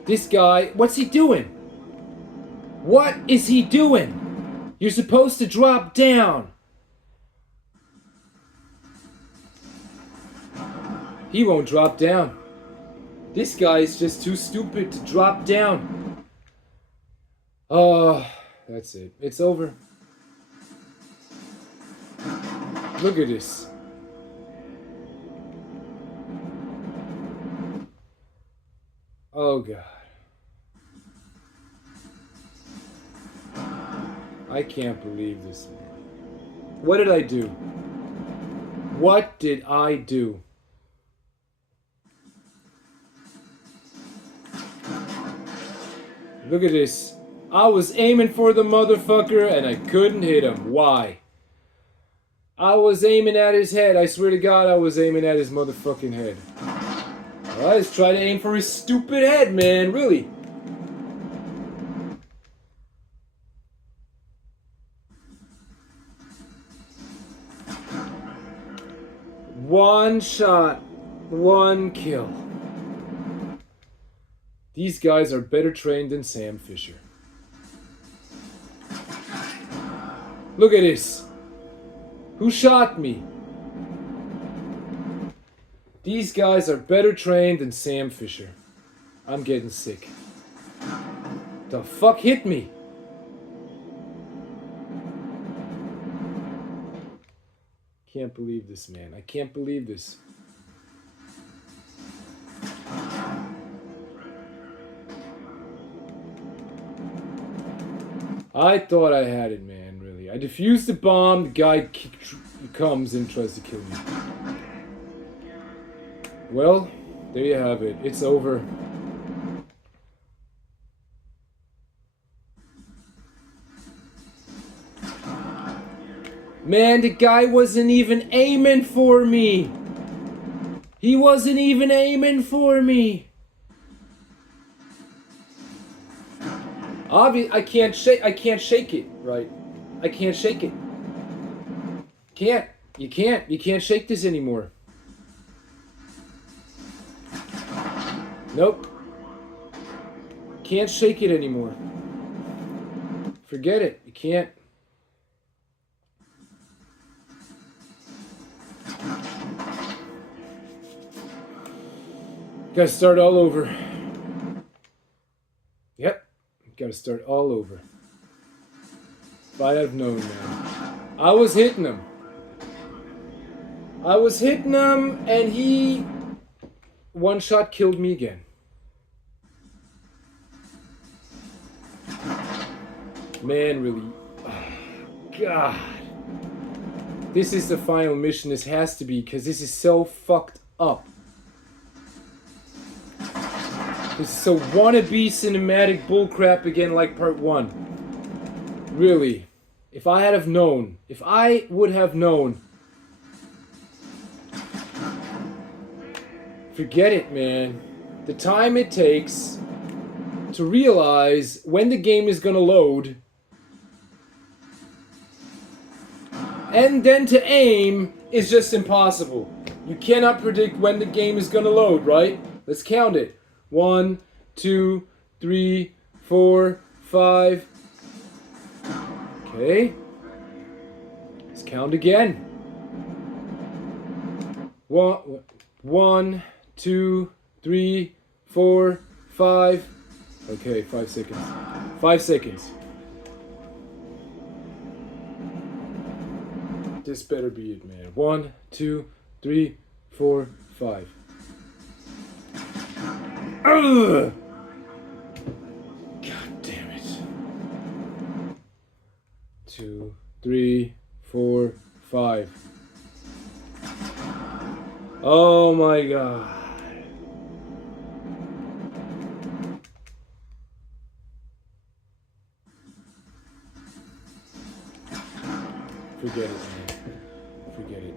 This guy, what's he doing? What is he doing? You're supposed to drop down. He won't drop down. This guy is just too stupid to drop down. Oh, that's it. It's over. Look at this. Oh, God. I can't believe this, man. What did I do? What did I do? Look at this. I was aiming for the motherfucker and I couldn't hit him. Why? I was aiming at his head. I swear to God, I was aiming at his motherfucking head. Alright, let's try to aim for his stupid head, man. Really. One shot, one kill. These guys are better trained than Sam Fisher. Look at this. Who shot me? These guys are better trained than Sam Fisher. I'm getting sick. The fuck hit me? Can't believe this, man. I can't believe this. I thought I had it, man, really. I defused the bomb, the guy comes and tries to kill me. Well, there you have it. It's over. Man, the guy wasn't even aiming for me. He wasn't even aiming for me. I can't shake it, right? I can't shake it. You can't shake this anymore. Nope. Can't shake it anymore. Forget it. You can't. Gotta start all over. Yep. Gotta start all over. If I'd have known, man. I was hitting him. And he one shot killed me again. Man, really. Oh, God. This is the final mission. This has to be, because this is so fucked up. This is so wannabe cinematic bullcrap again, like part 1. Really. If I would have known. Forget it, man. The time it takes to realize when the game is gonna load, and then to aim is just impossible. You cannot predict when the game is gonna load, right? Let's count it. 1, 2, 3, 4, 5. Okay. Let's count again. 1, 2, 3, 4, 5. Okay, 5 seconds. 5 seconds. This better be it, man. 1, 2, 3, 4, 5. Ugh! God damn it. 2, 3, 4, 5. Oh my God. Forget it, man. Forget it.